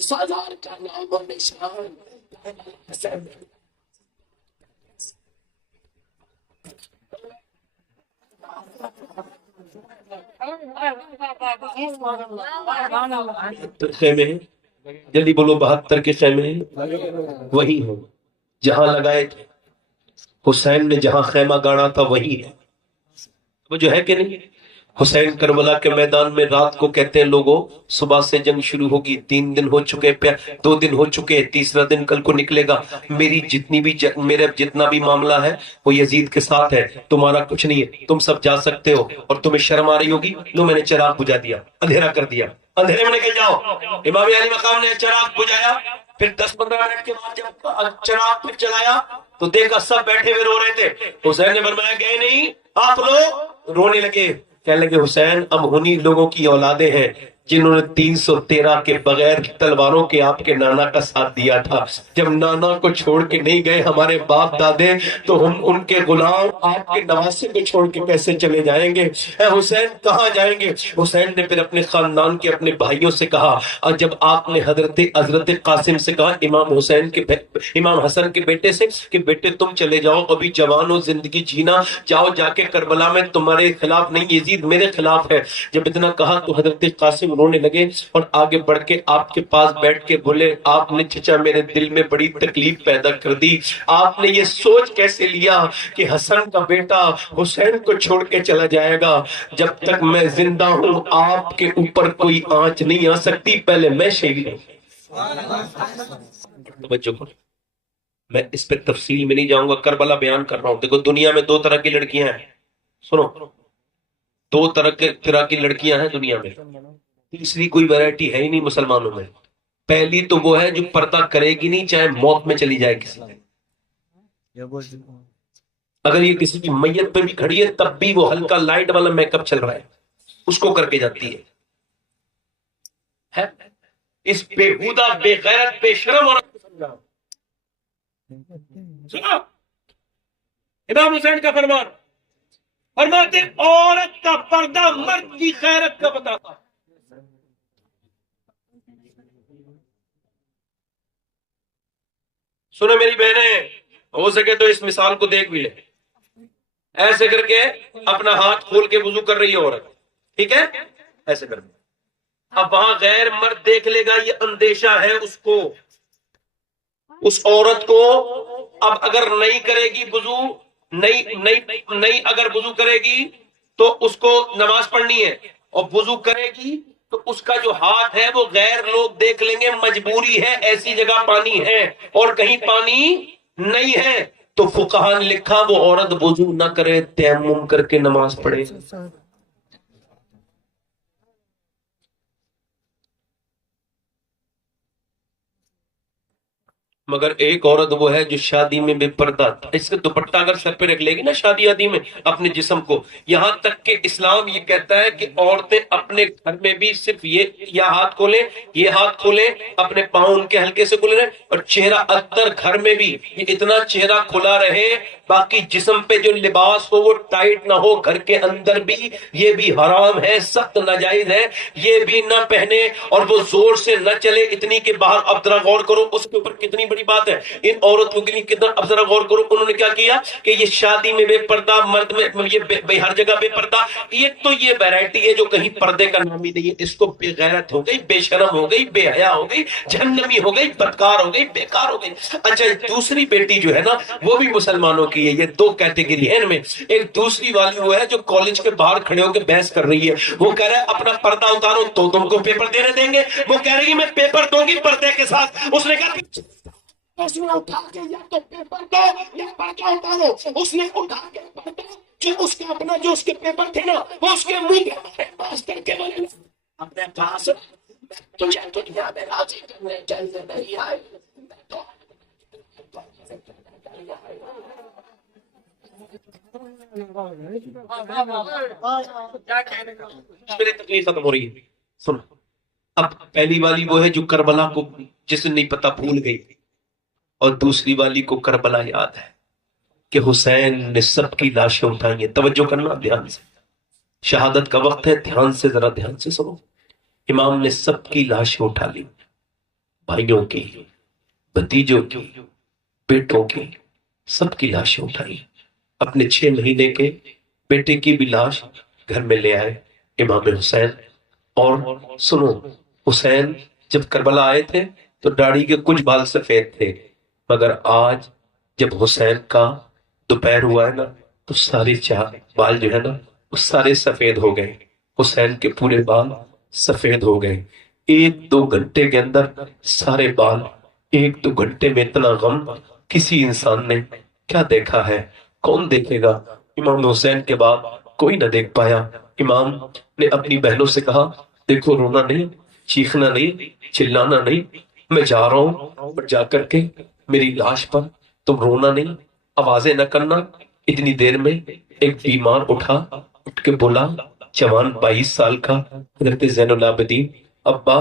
سازار کا نام و نشان۔ خیمے ہیں، جلدی بولو، 72 کے خیمے ہیں، وہی ہوں جہاں لگائے تھے حسین نے، جہاں خیمہ گاڑا تھا وہی ہے۔ وہ جو ہے کہ نہیں، حسین کربلا کے میدان میں رات کو کہتے ہیں لوگوں صبح سے جنگ شروع ہوگی، 3 دن ہو چکے، 2 دن ہو چکے، تیسرا دن کل کو نکلے گا، میری میرے جتنا بھی معاملہ ہے وہ یزید کے ساتھ ہے، تمہارا کچھ نہیں ہے، تم سب جا سکتے ہو۔ اور تمہیں شرم آ رہی ہوگی، لو میں نے چراغ بجھا دیا، اندھیرا کر دیا، اندھیرے میں نکل جاؤ۔ امام علی مقام نے چراغ بجھایا، پھر 10-15 منٹ کے بعد جب چراغ پھر چلایا تو دیکھا سب بیٹھے ہوئے رو رہے تھے۔ حسین نے فرمایا گئے نہیں آپ لوگ؟ رونے لگے، کہنے لگے حسین اب انہی لوگوں کی اولادیں ہیں جنہوں نے 313 کے بغیر تلواروں کے آپ کے نانا کا ساتھ دیا تھا۔ جب نانا کو چھوڑ کے نہیں گئے ہمارے باپ دادے تو ہم ان کے غلام آپ کے نواسے کو چھوڑ کے کیسے چلے جائیں گے؟ اے حسین کہاں جائیں گے؟ حسین نے پھر اپنے خاندان کے اپنے بھائیوں سے کہا، اور جب آپ نے حضرت قاسم سے کہا، امام حسن کے بیٹے سے کہ بیٹے تم چلے جاؤ، ابھی جوان ہو، زندگی جینا، جاؤ جا کے کربلا میں تمہارے خلاف نہیں، یزید میرے خلاف ہے۔ جب اتنا کہا تو حضرت قاسم رونے لگے اور آگے بڑھ کے آپ کے پاس بیٹھ کے بولے، آپ نے چچا میرے دل میں بڑی تکلیف پیدا کر دی، آپ نے یہ سوچ کیسے لیا کہ حسن کا بیٹا حسین کو چھوڑ کے چلا جائے گا؟ جب تک میں زندہ ہوں آپ کے اوپر کوئی آنچ نہیں آ سکتی، پہلے میں شہید ہوں۔ توجہ کرو، میں اس پہ تفصیل میں نہیں جاؤں گا، کربلا بیان کر رہا ہوں۔ دیکھو دنیا میں 2 طرح کی لڑکیاں ہیں، سنو، 2 طرح کی لڑکیاں ہیں دنیا میں، تیسری کوئی ویرائٹی ہے ہی نہیں مسلمانوں میں۔ پہلی تو وہ ہے جو پردہ کرے گی نہیں چاہے موت میں چلی جائے کسی نے، اگر یہ کسی کی میت پہ بھی کھڑی ہے تب بھی وہ ہلکا لائٹ والا میک اپ چل رہا ہے اس کو کر کے جاتی ہے۔ اس بےہودہ بے غیرت بے شرم اور سنو امام حسین کا فرمان، فرماتے عورت کا پردہ مرد کی غیرت کا بتاتا۔ سنو میری بہنیں، ہو سکے تو اس مثال کو دیکھ بھی لے، ایسے کر کے اپنا ہاتھ کھول کے وضو کر رہی ہے عورت، ٹھیک ہے، ایسے کر کے اب وہاں غیر مرد دیکھ لے گا، یہ اندیشہ ہے اس کو، اس عورت کو۔ اب اگر نہیں کرے گی وضو، نہیں اگر وضو کرے گی تو اس کو نماز پڑھنی ہے، اور وضو کرے گی تو اس کا جو ہاتھ ہے وہ غیر لوگ دیکھ لیں گے، مجبوری ہے، ایسی جگہ پانی ہے اور کہیں پانی نہیں ہے، تو فقہاء نے لکھا وہ عورت وضو نہ کرے، تیمم کر کے نماز پڑھے۔ مگر ایک عورت وہ ہے جو شادی میں بے پردہ، اس کا دوپٹہ اگر سر پہ رکھ لے گی نا شادی آدی میں اپنے جسم کو، یہاں تک کہ اسلام یہ کہتا ہے کہ عورتیں اپنے گھر میں بھی صرف یہ ہاتھ کھولیں، یہ ہاتھ کھولیں، اپنے پاؤں ان کے ہلکے سے کھولیں، اور چہرہ اندر گھر میں بھی یہ اتنا چہرہ کھلا رہے، باقی جسم پہ جو لباس ہو وہ ٹائٹ نہ ہو، گھر کے اندر بھی یہ بھی حرام ہے، سخت ناجائز ہے، یہ بھی نہ پہنے، اور وہ زور سے نہ چلے اتنی کہ باہر۔ اب ذرا غور کرو اس کے اوپر کتنی بڑی بات ہے ان عورتوں کے لیے، کتنا، اب ذرا غور کرو انہوں نے کیا کیا کہ یہ شادی میں بے پردہ، مرد میں یہ ہر جگہ بے پردہ، ایک تو یہ ویرائٹی ہے جو کہیں پردے کا نام ہی نہیں ہے، اس کو بے غیرت ہو گئی، بے شرم ہو گئی، بے حیا ہو گئی، جہنمی ہو گئی، بدکار ہو گئی، بیکار ہو گئی۔ اچھا دوسری بیٹی جو ہے نا وہ بھی مسلمانوں کی ہے، یہ 2 کیٹیگری ہے ان میں۔ ایک دوسری والی وہ ہے جو کالج کے باہر کھڑے ہو کے بحث کر رہی ہے، وہ کہہ رہا ہے اپنا پردہ اتارو تو تم کو پیپر دینے دیں گے، وہ کہہ رہی ہے میں پیپر دوں گی پردے کے ساتھ۔ اس نے کہا اٹھا کے یا تو پیپر دو یا پردہ اتارو، اس نے اٹھا کے پردہ جو اس کا اپنا جو اس کے پیپر تھے نا وہ اس کے منہ کے ہمارے پاس کر کے بولے اپنے پاس تجھے دنیا میں راضی کرنے کے لیے نہیں آئی، میں تو میری تکلیف ختم ہو رہی ہے. سن، اب پہلی والی وہ ہے جو کربلا کو جسے نہیں پتا بھول گئی، اور دوسری والی کو کربلا یاد ہے کہ حسین نے سب کی لاشیں اٹھائی ہیں. توجہ کرنا دھیان سے، شہادت کا وقت ہے، دھیان سے، ذرا دھیان سے سنو. امام نے سب کی لاشیں اٹھا لی، بھائیوں کی، بھتیجوں کی، بیٹوں کی، سب کی لاشیں اٹھائی. اپنے 6 مہینے کے بیٹے کی بھی لاش گھر میں لے آئے امام حسین. اور سنو، حسین جب کربلا آئے تھے تو داڑھی کے کچھ بال سفید تھے، مگر آج جب حسین کا دوپہر ہوا ہے نا تو سارے بال جو ہے نا وہ سارے سفید ہو گئے. حسین کے پورے بال سفید ہو گئے. 1-2 گھنٹے کے اندر سارے بال، 1-2 گھنٹے میں اتنا غم کسی انسان نے کیا دیکھا ہے؟ کون دیکھے گا؟ امام حسین کے بعد کوئی نہ دیکھ پایا. امام نے اپنی بہنوں سے کہا دیکھو، رونا نہیں، چیخنا نہیں، چلانا نہیں، میں جا رہا ہوں، اور جا کر کے میری لاش پر تم رونا نہیں، آوازیں نہ کرنا. اتنی دیر میں ایک بیمار اٹھ کے بولا، جوان 22 سال کا حضرت زین العابدین، ابا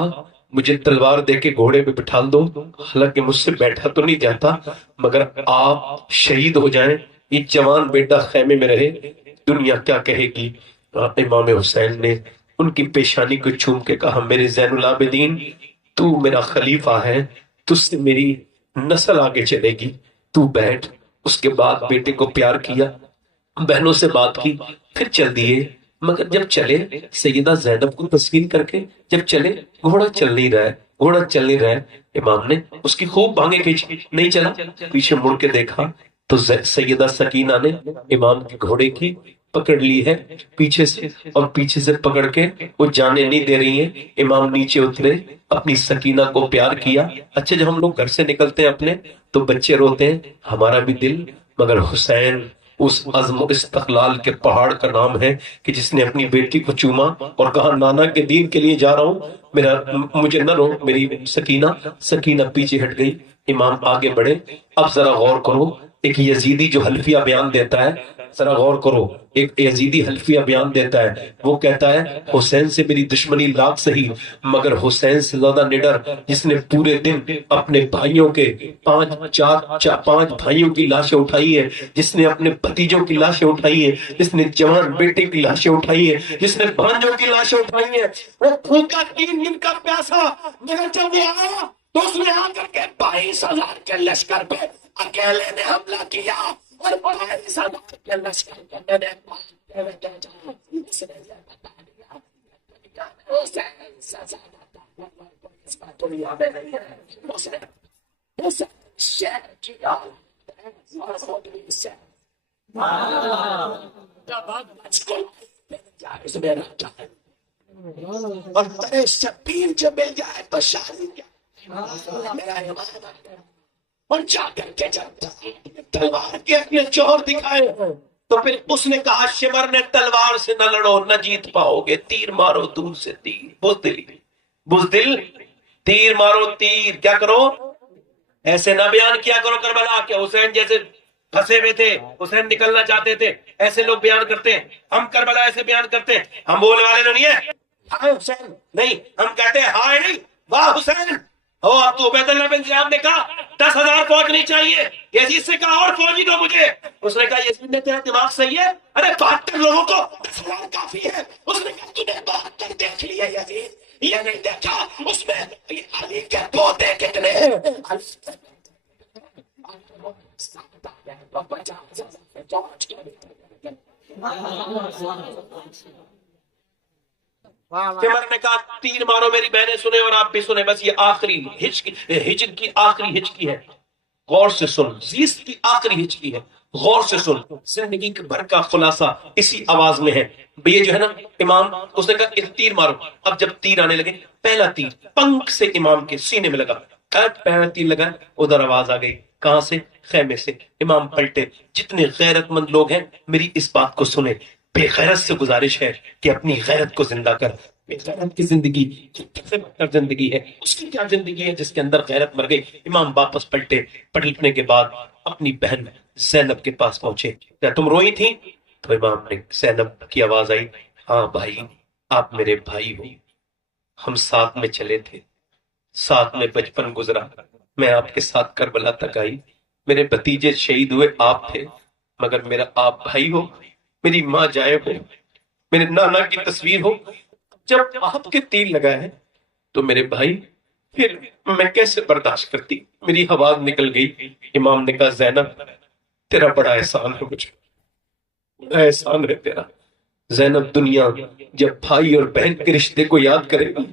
مجھے تلوار دے کے گھوڑے پہ بٹھا دو، حالانکہ مجھ سے بیٹھا تو نہیں جاتا، مگر آپ شہید ہو جائیں، یہ جوان بیٹا خیمے میں رہے، دنیا کیا کہے گی. امام حسین نے ان کی پیشانی کو چوم کے کہا، میرے زین العابدین، تو میرا خلیفہ ہے، تجھ سے میری نسل آگے چلے گی، تو بیٹھ. اس کے بعد بیٹے کو پیار کیا، بہنوں سے بات کی، پھر چل دیے. مگر جب چلے سیدہ زینب کو تسکین کر کے، جب چلے گھوڑا چل نہیں رہا ہے، گھوڑا چل نہیں رہا ہے. امام نے اس کی خوب بانگیں کھینچی، نہیں چلا. پیچھے مڑ کے دیکھا تو سیدہ سکینہ نے امام کے گھوڑے کی پکڑ لی ہے پیچھے سے، اور پیچھے سے پکڑ کے وہ جانے نہیں دے رہی ہیں. امام نیچے اترے، اپنی سکینہ کو پیار کیا. اچھا، جب ہم لوگ گھر سے نکلتے ہیں اپنے تو بچے روتے ہیں، ہمارا بھی دل، مگر حسین اس عزم و استقلال کے پہاڑ کا نام ہے کہ جس نے اپنی بیٹی کو چوما اور کہا نانا کے دین کے لیے جا رہا ہوں، مجھے نہ رو میری سکینہ. سکینہ پیچھے ہٹ گئی، امام آگے بڑھے. اب ذرا غور کرو، ایک یزیدی جو حلفیہ بیان دیتا ہے، ذرا غور کرو، ایک یزیدی حلفیہ بیان دیتا ہے. وہ کہتا ہے حسین سے میری دشمنی لاکھ صحیح، مگر حسین سے زیادہ نڈر جس نے پورے دن اپنے بھائیوں کے 5 بھائیوں کی لاشیں اٹھائی ہیں، جس نے اپنے بھتیجوں کی لاشیں اٹھائی ہیں، جس نے جوان بیٹے کی لاشیں اٹھائی ہیں، جس نے بھانجوں کی لاشیں اٹھائی ہیں. وہ بھوکا 3 دن کا پیاسا، مگر جب وہ آیا تو اس نے آ کر کے 22,000 کے لشکر پہ اکیلے نے حملہ کیا، اور 22,000 کے لشکر کے میں نے اس نے یہ بتا دیا حسین سے زیادہ طاقتور اس دنیا میں نہیں ہے. اس شہر کی حالت ہے اور خود بھی سے جب بچ کو مل جائے اس میں رہ جائے، اور تیرے شبیر جو مل جائے تو شادی کیا میرا ایمان ہے. اور جا کر کے جب تلوار کے اپنے جوہر دکھائے تو پھر اس نے کہا شمر نے تلوار سے نہ لڑو، نہ جیت پاؤ گے، تیر مارو دور سے تیر. بزدل تیر مارو تیر. کیا کرو؟ ایسے نہ بیان کیا کرو کربلا کہ حسین جیسے پھنسے ہوئے تھے، حسین نکلنا چاہتے تھے، ایسے لوگ بیان کرتے ہیں. ہم کربلا ایسے بیان کرتے ہیں، ہم بولنے والے نہیں ہیں ہائے حسین نہیں، ہم کہتے ہیں ہائے نہیں واہ حسین. اب تو عبید اللہ بن زیاد نے کہا 10,000 فوج نہیں چاہیے، یزید سے کہا اور فوجی دو مجھے. اس نے کہا یزید نے تیرا دماغ صحیح ہے، ارے 72 لوگوں کو 10,000 کافی ہے. اس نے کہا تُو نے 72 دیکھ لیے یزید، یہ نہیں دیکھا اس میں علی کے پوتے کتنے ہیں. عمر نے کہا تیر مارو. میری بہنیں سنیں اور آپ بھی سنیں، بس یہ آخری ہجر کی آخری ہچکی ہے، غور سے سن. زیست کی آخری ہچکی ہے، غور سے سن. زندگی کے بھر کا خلاصہ اسی آواز میں ہے. یہ جو ہے نا امام، اس نے کہا تیر مارو. اب جب تیر آنے لگے، پہلا تیر پنکھ سے امام کے سینے میں لگا، پہلا تیر لگا، ادھر آواز آ گئی. کہاں سے؟ خیمے سے. امام پلٹے. جتنے غیرت مند لوگ ہیں میری اس بات کو سنیں، بے غیرت سے گزارش ہے کہ اپنی غیرت کو زندہ کر. بے غیرت کی زندگی کس سے بدتر زندگی ہے؟ اس کی کیا زندگی ہے جس کے اندر غیرت مر گئی؟ امام واپس پلٹنے کے بعد اپنی بہن زینب کے پاس پہنچے. کیا تم روئی تھی؟ تو امام نے زینب کی آواز آئی، ہاں بھائی، آپ میرے بھائی ہو، ہم ساتھ میں چلے تھے، ساتھ میں بچپن گزرا، میں آپ کے ساتھ کربلا تک آئی، میرے بھتیجے شہید ہوئے آپ تھے، مگر میرا آپ بھائی ہو، میری ماں جائے ہو، میرے نانا کی تصویر ہو، جب آپ کے تیر لگا ہے تو میرے بھائی پھر میں کیسے برداشت کرتی؟ میری آواز نکل گئی. امام نے کہا زینب تیرا بڑا احسان ہے، مجھے بڑا احسان ہے تیرا. زینب دنیا جب بھائی اور بہن کے رشتے کو یاد کرے گی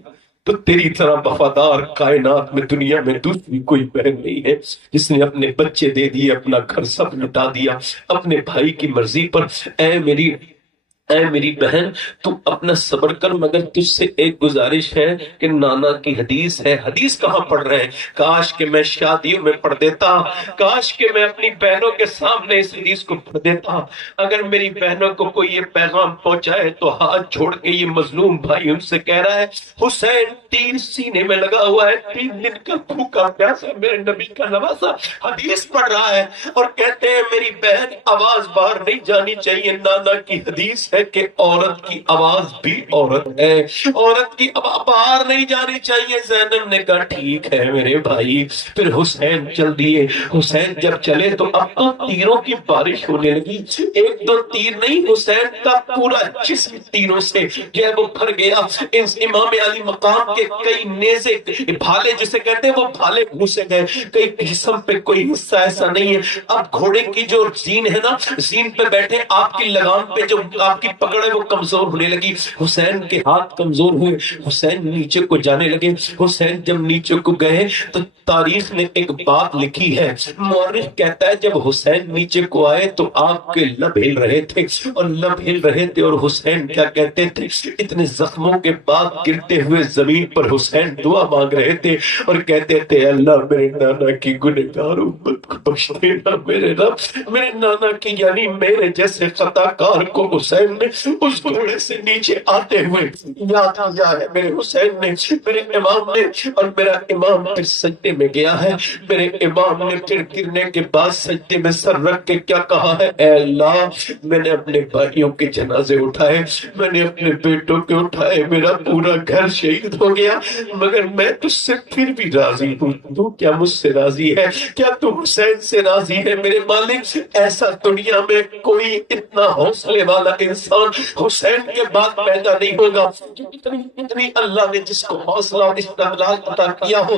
تو تیری طرح وفادار کائنات میں دنیا میں دوسری کوئی بہن نہیں ہے جس نے اپنے بچے دے دیے، اپنا گھر سب لٹا دیا اپنے بھائی کی مرضی پر. اے میری بہن تو اپنا صبر کر، مگر تجھ سے ایک گزارش ہے کہ نانا کی حدیث ہے. حدیث کہاں پڑھ رہے ہیں؟ کاش کہ میں شادیوں میں پڑھ دیتا، کاش کہ میں اپنی بہنوں کے سامنے اس حدیث کو پڑھ دیتا. اگر میری بہنوں کو کوئی یہ پیغام پہنچائے تو ہاتھ چھوڑ کے یہ مظلوم بھائی ان سے کہہ رہا ہے حسین تیر سینے میں لگا ہوا ہے، 3 دن کا بھوکا پیاسا میرے نبی کا نواسا حدیث پڑھ رہا ہے اور کہتے ہیں میری بہن آواز باہر نہیں جانی چاہیے. نانا کی حدیث ہے کہ عورت کی آواز بھی عورت ہے، عورت کی آواز باہر نہیں جانی چاہیے. زینب نے کہا ٹھیک ہے میرے بھائی. پھر حسین چل دیے. حسین جب چلے تو اب تو تیروں کی بارش ہونے لگی. 1-2 تیر نہیں، حسین کا پورا جسم تیروں سے جو ہے وہ بھر گیا. امام علی مقام کے کئی نیزے بھالے جسے کہتے ہیں وہ بھالے گھسے گئے، کئی جسم پہ کوئی حصہ ایسا نہیں ہے. اب گھوڑے کی جو زین ہے نا، زین پہ بیٹھے آپ کی لگام پہ جو آپ کی پکڑ ہے وہ کمزور ہونے لگی. حسین کے ہاتھ کمزور ہوئے، حسین نیچے کو جانے لگے. حسین جب نیچے کو گئے تو تاریخ نے ایک بات لکھی ہے، مورخ کہتا ہے جب حسین نیچے کو آئے تو آپ کے لب ہل رہے تھے اور لب ہل رہے تھے اور حسین کیا کہتے تھے؟ اتنے زخموں کے بعد گرتے ہوئے زمین پر حسین دعا مانگ رہے تھے اور کہتے تھے اللہ میرے نانا کی گنہگار امت کو بخش دینا میرے رب. میرے نانا کی یعنی میرے جیسے خطا کار کو حسین نے اس گھوڑے سے نیچے آتے ہوئے یاد کیا ہے. میرے حسین نے، میرے امام نے، اور میرا امام پھر سجدے میں گیا ہے. میرے امام نے پھر گرنے کے بعد سجدے میں سر رکھ کے کیا کہا ہے؟ اے اللہ میں نے اپنے بھائیوں کے جنازے اٹھائے، میں نے اپنے بیٹوں کے اٹھائے، میرا پورا گھر شہید ہو گیا، مگر میں تجھ سے پھر بھی راضی ہوں. تو کیا مجھ سے راضی ہے؟ کیا تو حسین سے راضی ہے میرے مالک؟ ایسا دنیا میں کوئی اتنا حوصلے والا انسان حسین کے بعد پیدا نہیں ہوگا. اتنی اللہ نے جس کو حوصلہ اور استقلال عطا کیا ہو.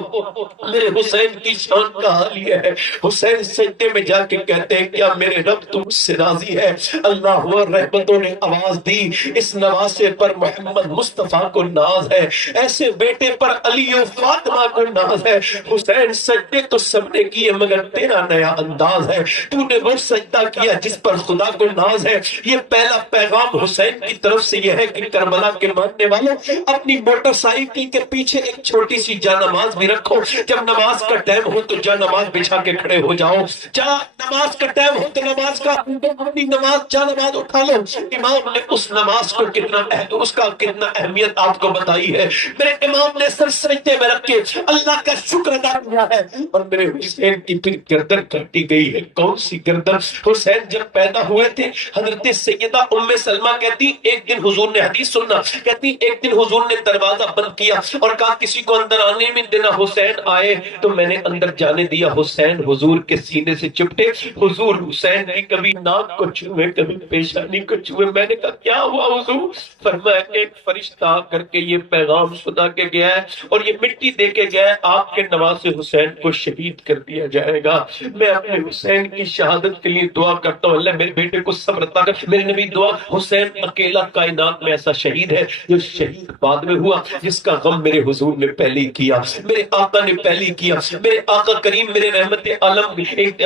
میرے حسین کی شان کا حال یہ ہے، حسین سجدے میں جا کے کہتے ہیں کیا میرے رب تم مجھ سے راضی ہے؟ اللہ رحمتوں نے آواز دی، اس نواسے پر محمد مصطفیٰ کو ناز ہے، ایسے بیٹے پر علی و فاطمہ کو ناز ہے. حسین سجدے تو سب نے کیے مگر تیرا نیا انداز ہے، تو نے وہ سجدہ کیا جس پر خدا کو ناز ہے. یہ پہلا پیغام حسین کی طرف سے یہ ہے کہ کربلا کے ماننے والوں اپنی موٹر سائیکل کے پیچھے ایک چھوٹی سی جا نماز بھی رکھو. جب نماز کا ٹائم ہو تو جا نماز بچھا کے کھڑے ہو جاؤ. جا نماز کا ٹائم ہو تو نماز کا اپنی نماز جا نماز اٹھا لو. امام نے اس نماز کو کتنا اس کا کتنا اہمیت آپ کو بتائی ہے. میرے امام نے سر سجدے میں رکھ کے اللہ کا شکر ادا کیا ہے اور میرے حسین کی پھر گردن کاٹی گئی ہے. کون سی گردن؟ حسین جب پیدا ہوئے تھے حضرت سیدہ ام سلمہ کہتی ایک دن حضور نے، حدیث سننا، کہتی ایک دن حضور نے دروازہ بند کیا اور کہا کسی کو اندر آنے میں دینا. حسین آئے تو میں نے اندر جانے دیا. حسین حضور کے سینے سے چپٹے. حضور حسین نے کبھی ناک کو چھوئے کبھی پیشانی کو چھوئے. میں نے کہا کیا ہوا حضور؟ فرمایا ایک فرشتہ آ کر کے یہ پیغام سنا کے گیا ہے اور یہ مٹی دے کے گیا ہے، آپ کے نواسے حسین کو شہید کر دیا جائے گا. میں اپنے حسین کی شہادت کے لیے دعا کرتا ہوں اللہ میرے بیٹے کو صبر عطا کر. میرے نبی دعا، حسین اکیلا کائنات میں ایسا شہید ہے جو شہید بعد میں ہوا جس کا غم میرے حضور نے پہلے ہی کیا، میرے آقا نے پہلے ہی کیا. میرے آقا کریم میرے رحمت عالم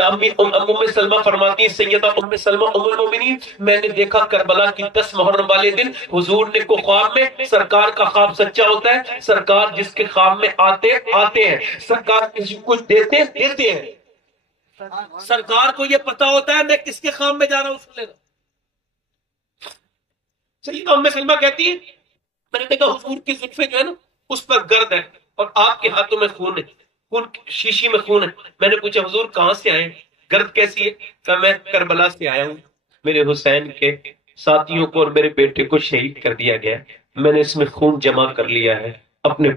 امی ام سلمہ فرماتی ہیں، سیدہ ام سلمہ ام المومنین، میں نے دیکھا کربلا کی 10 محرم والے دن حضور نے کو خواب میں، سرکار کا خواب سچا ہوتا ہے، سرکار جس کے خواب میں آتے ہیں، سرکار کسی کو دیتے ہیں. سرکار کو یہ پتا ہوتا ہے میں کس کے خواب میں جا رہا ہوں. سن لینا سیدہ ام سلمہ کہتی ہے میں نے دیکھا حضور کی زلفیں جو ہے نا اس پر گرد ہے اور آپ کے ہاتھوں میں خون ہے، خون شیشی میں خون ہے. میں نے پوچھا حضور کہاں سے آئے ہیں؟ گرد کیسی ہے؟ کہا میں کربلا سے آیا ہوں، میرے حسین کے ساتھیوں کو اور میرے بیٹے کو شہید کر دیا گیا، میں نے اس میں خون جمع کر لیا ہے اپنے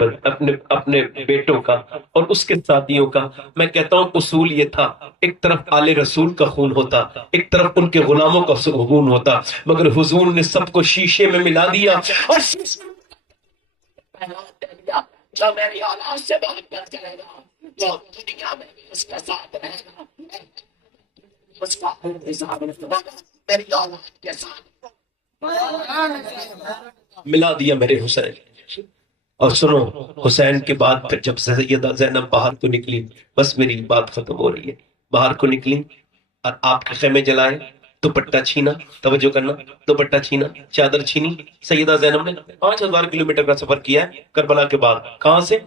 بیٹوں کا اور اس کے ساتھیوں کا. میں کہتا ہوں اصول یہ تھا، ایک طرف آل رسول کا خون ہوتا، ایک طرف ان کے غلاموں کا خون ہوتا، مگر حضور نے سب کو شیشے میں ملا دیا اور شیشے میں جو میری اولاد سے محبت کرے گا، جو دنیا میں بھی اس کے ساتھ رہے گا، اس کا حساب میری اولاد کے ساتھ ملا دیا میرے حسین. اور سنو، حسین کے بعد پھر جب سیدہ زینب باہر کو نکلی، بس میری بات ختم ہو رہی ہے، باہر کو نکلی اور آپ کے خیمے جلائے، دوپٹہ چھینا، توجہ کرنا، دوپٹہ چھینا، چادر چھینی. سیدہ زینب نے 5000 کلومیٹر کا سفر کیا ہے کربلا کے بعد. کہاں سے؟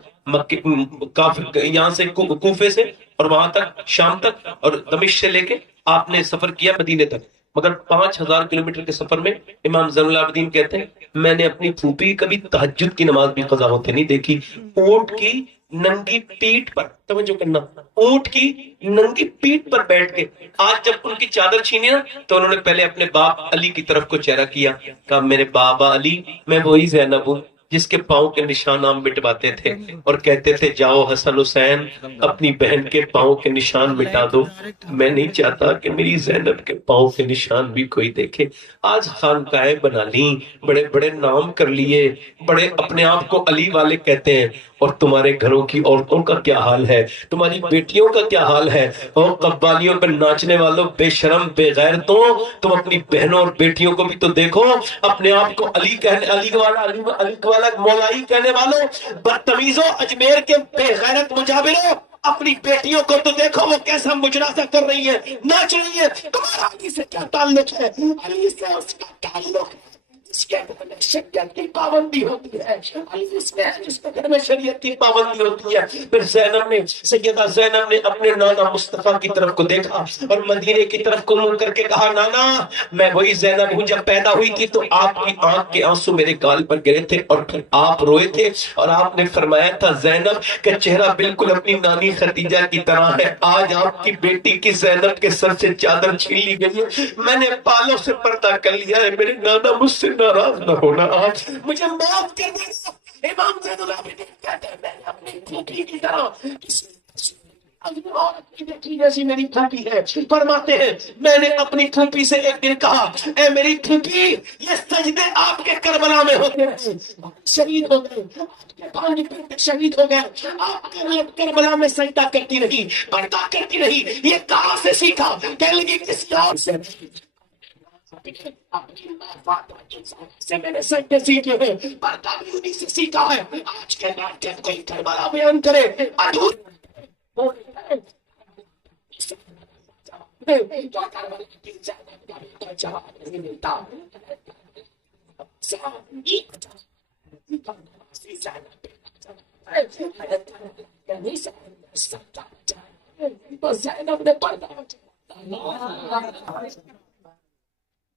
یہاں سے کوفے سے اور وہاں تک شام تک اور دمشق سے لے کے آپ نے سفر کیا مدینے تک. مگر 5000 کلومیٹر کے سفر میں امام زین العابدین کہتے ہیں میں نے اپنی پھوپھی کبھی تہجد کی نماز بھی قضا ہوتے نہیں دیکھی. اونٹ کی ننگی پیٹ پر، توجہ کرنا، اونٹ کی ننگی پیٹ پر بیٹھ کے آج جب ان کی چادر چھینی نا تو انہوں نے پہلے اپنے باپ علی کی طرف کو چہرہ کیا، کہا میرے بابا علی میں وہی زینب ہوں جس کے پاؤں کے نشان آپ مٹواتے تھے اور کہتے تھے جاؤ حسن حسین اپنی بہن کے پاؤں کے نشان مٹا دو. میں نہیں چاہتا کہ میری زینب کے پاؤں کے نشان بھی کوئی دیکھے. آج خانقاہیں بنا لیں، بڑے بڑے نام کر لیے، بڑے اپنے آپ کو علی والے کہتے ہیں، اور تمہارے گھروں کی عورتوں کا کیا حال ہے، تمہاری بیٹیوں کا کیا حال ہے. اور قوالیوں پر ناچنے والوں، بے شرم بے غیرتوں، تم اپنی بہنوں اور بیٹیوں کو بھی تو دیکھو. اپنے آپ کو علی کہنے، علی والا مولائی کہنے والوں، بدتمیزوں، اجمیر کے بے غیرت مجابروں، اپنی بیٹیوں کو تو دیکھو وہ کیسا مجراسہ کر رہی ہے، ناچ رہی ہے. تمہارا علی سے کیا تعلق ہے؟ علی سے اس کا تعلق ہے جس کے گھر میں شریعت کی پابندی ہوتی ہے، علی سے جس کے گھر میں شریعت کی پابندی ہوتی ہے. پھر زینب نے، سیدہ زینب نے اپنے نانا مصطفیٰ کی طرف کو دیکھا اور مدینے کی طرف کو منہ کر کے کہا نانا میں وہی زینب ہوں جب پیدا ہوئی تھی تو آپ کی آنکھ کے آنسو میرے گال پر گرے تھے اور پھر آپ روئے تھے اور آپ نے فرمایا تھا زینب کہ چہرہ بالکل اپنی نانی خدیجہ کی طرح ہے. آج آپ کی بیٹی کی زینب کے سر سے چادر چھین لی گئی ہے، میں نے بالوں سے پردہ کر لیا ہے، میرے نانا مجھ سے ناراض نہ ہونا، آج مجھے معاف کر دینا. امام زین العابدین کہتے ہیں میں نے اپنی پھوپھی کی طرح کسی عورت کی بیٹی جیسی میری پھوپھی ہے. فرماتے ہیں میں نے اپنی پھوپھی سے ایک دن کہا اے میری پھوپھی یہ سجدے آپ کے کربلا میں ہوتے ہیں، شہید ہو گئے، آپ کے 5 بیٹے شہید ہو گئے، آپ کربلا میں سجدہ کرتی رہی، پردہ کرتی رہی، یہ کہاں سے سیکھا؟ کہنے لگی کسی اور سے سے میں نے سجدے سیکھے ہیں، پردہ بھی انہی سے سیکھا ہے. آج کے بعد جب کوئی کربلا بیان کرے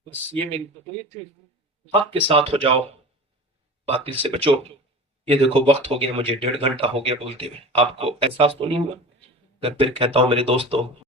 بس یہ میری حق کے ساتھ ہو جاؤ، باطل سے بچو. یہ دیکھو وقت ہو گیا، مجھے 1.5 گھنٹہ ہو گیا بولتے ہوئے، آپ کو احساس تو نہیں ہوا؟ پھر کہتا ہوں میرے دوستوں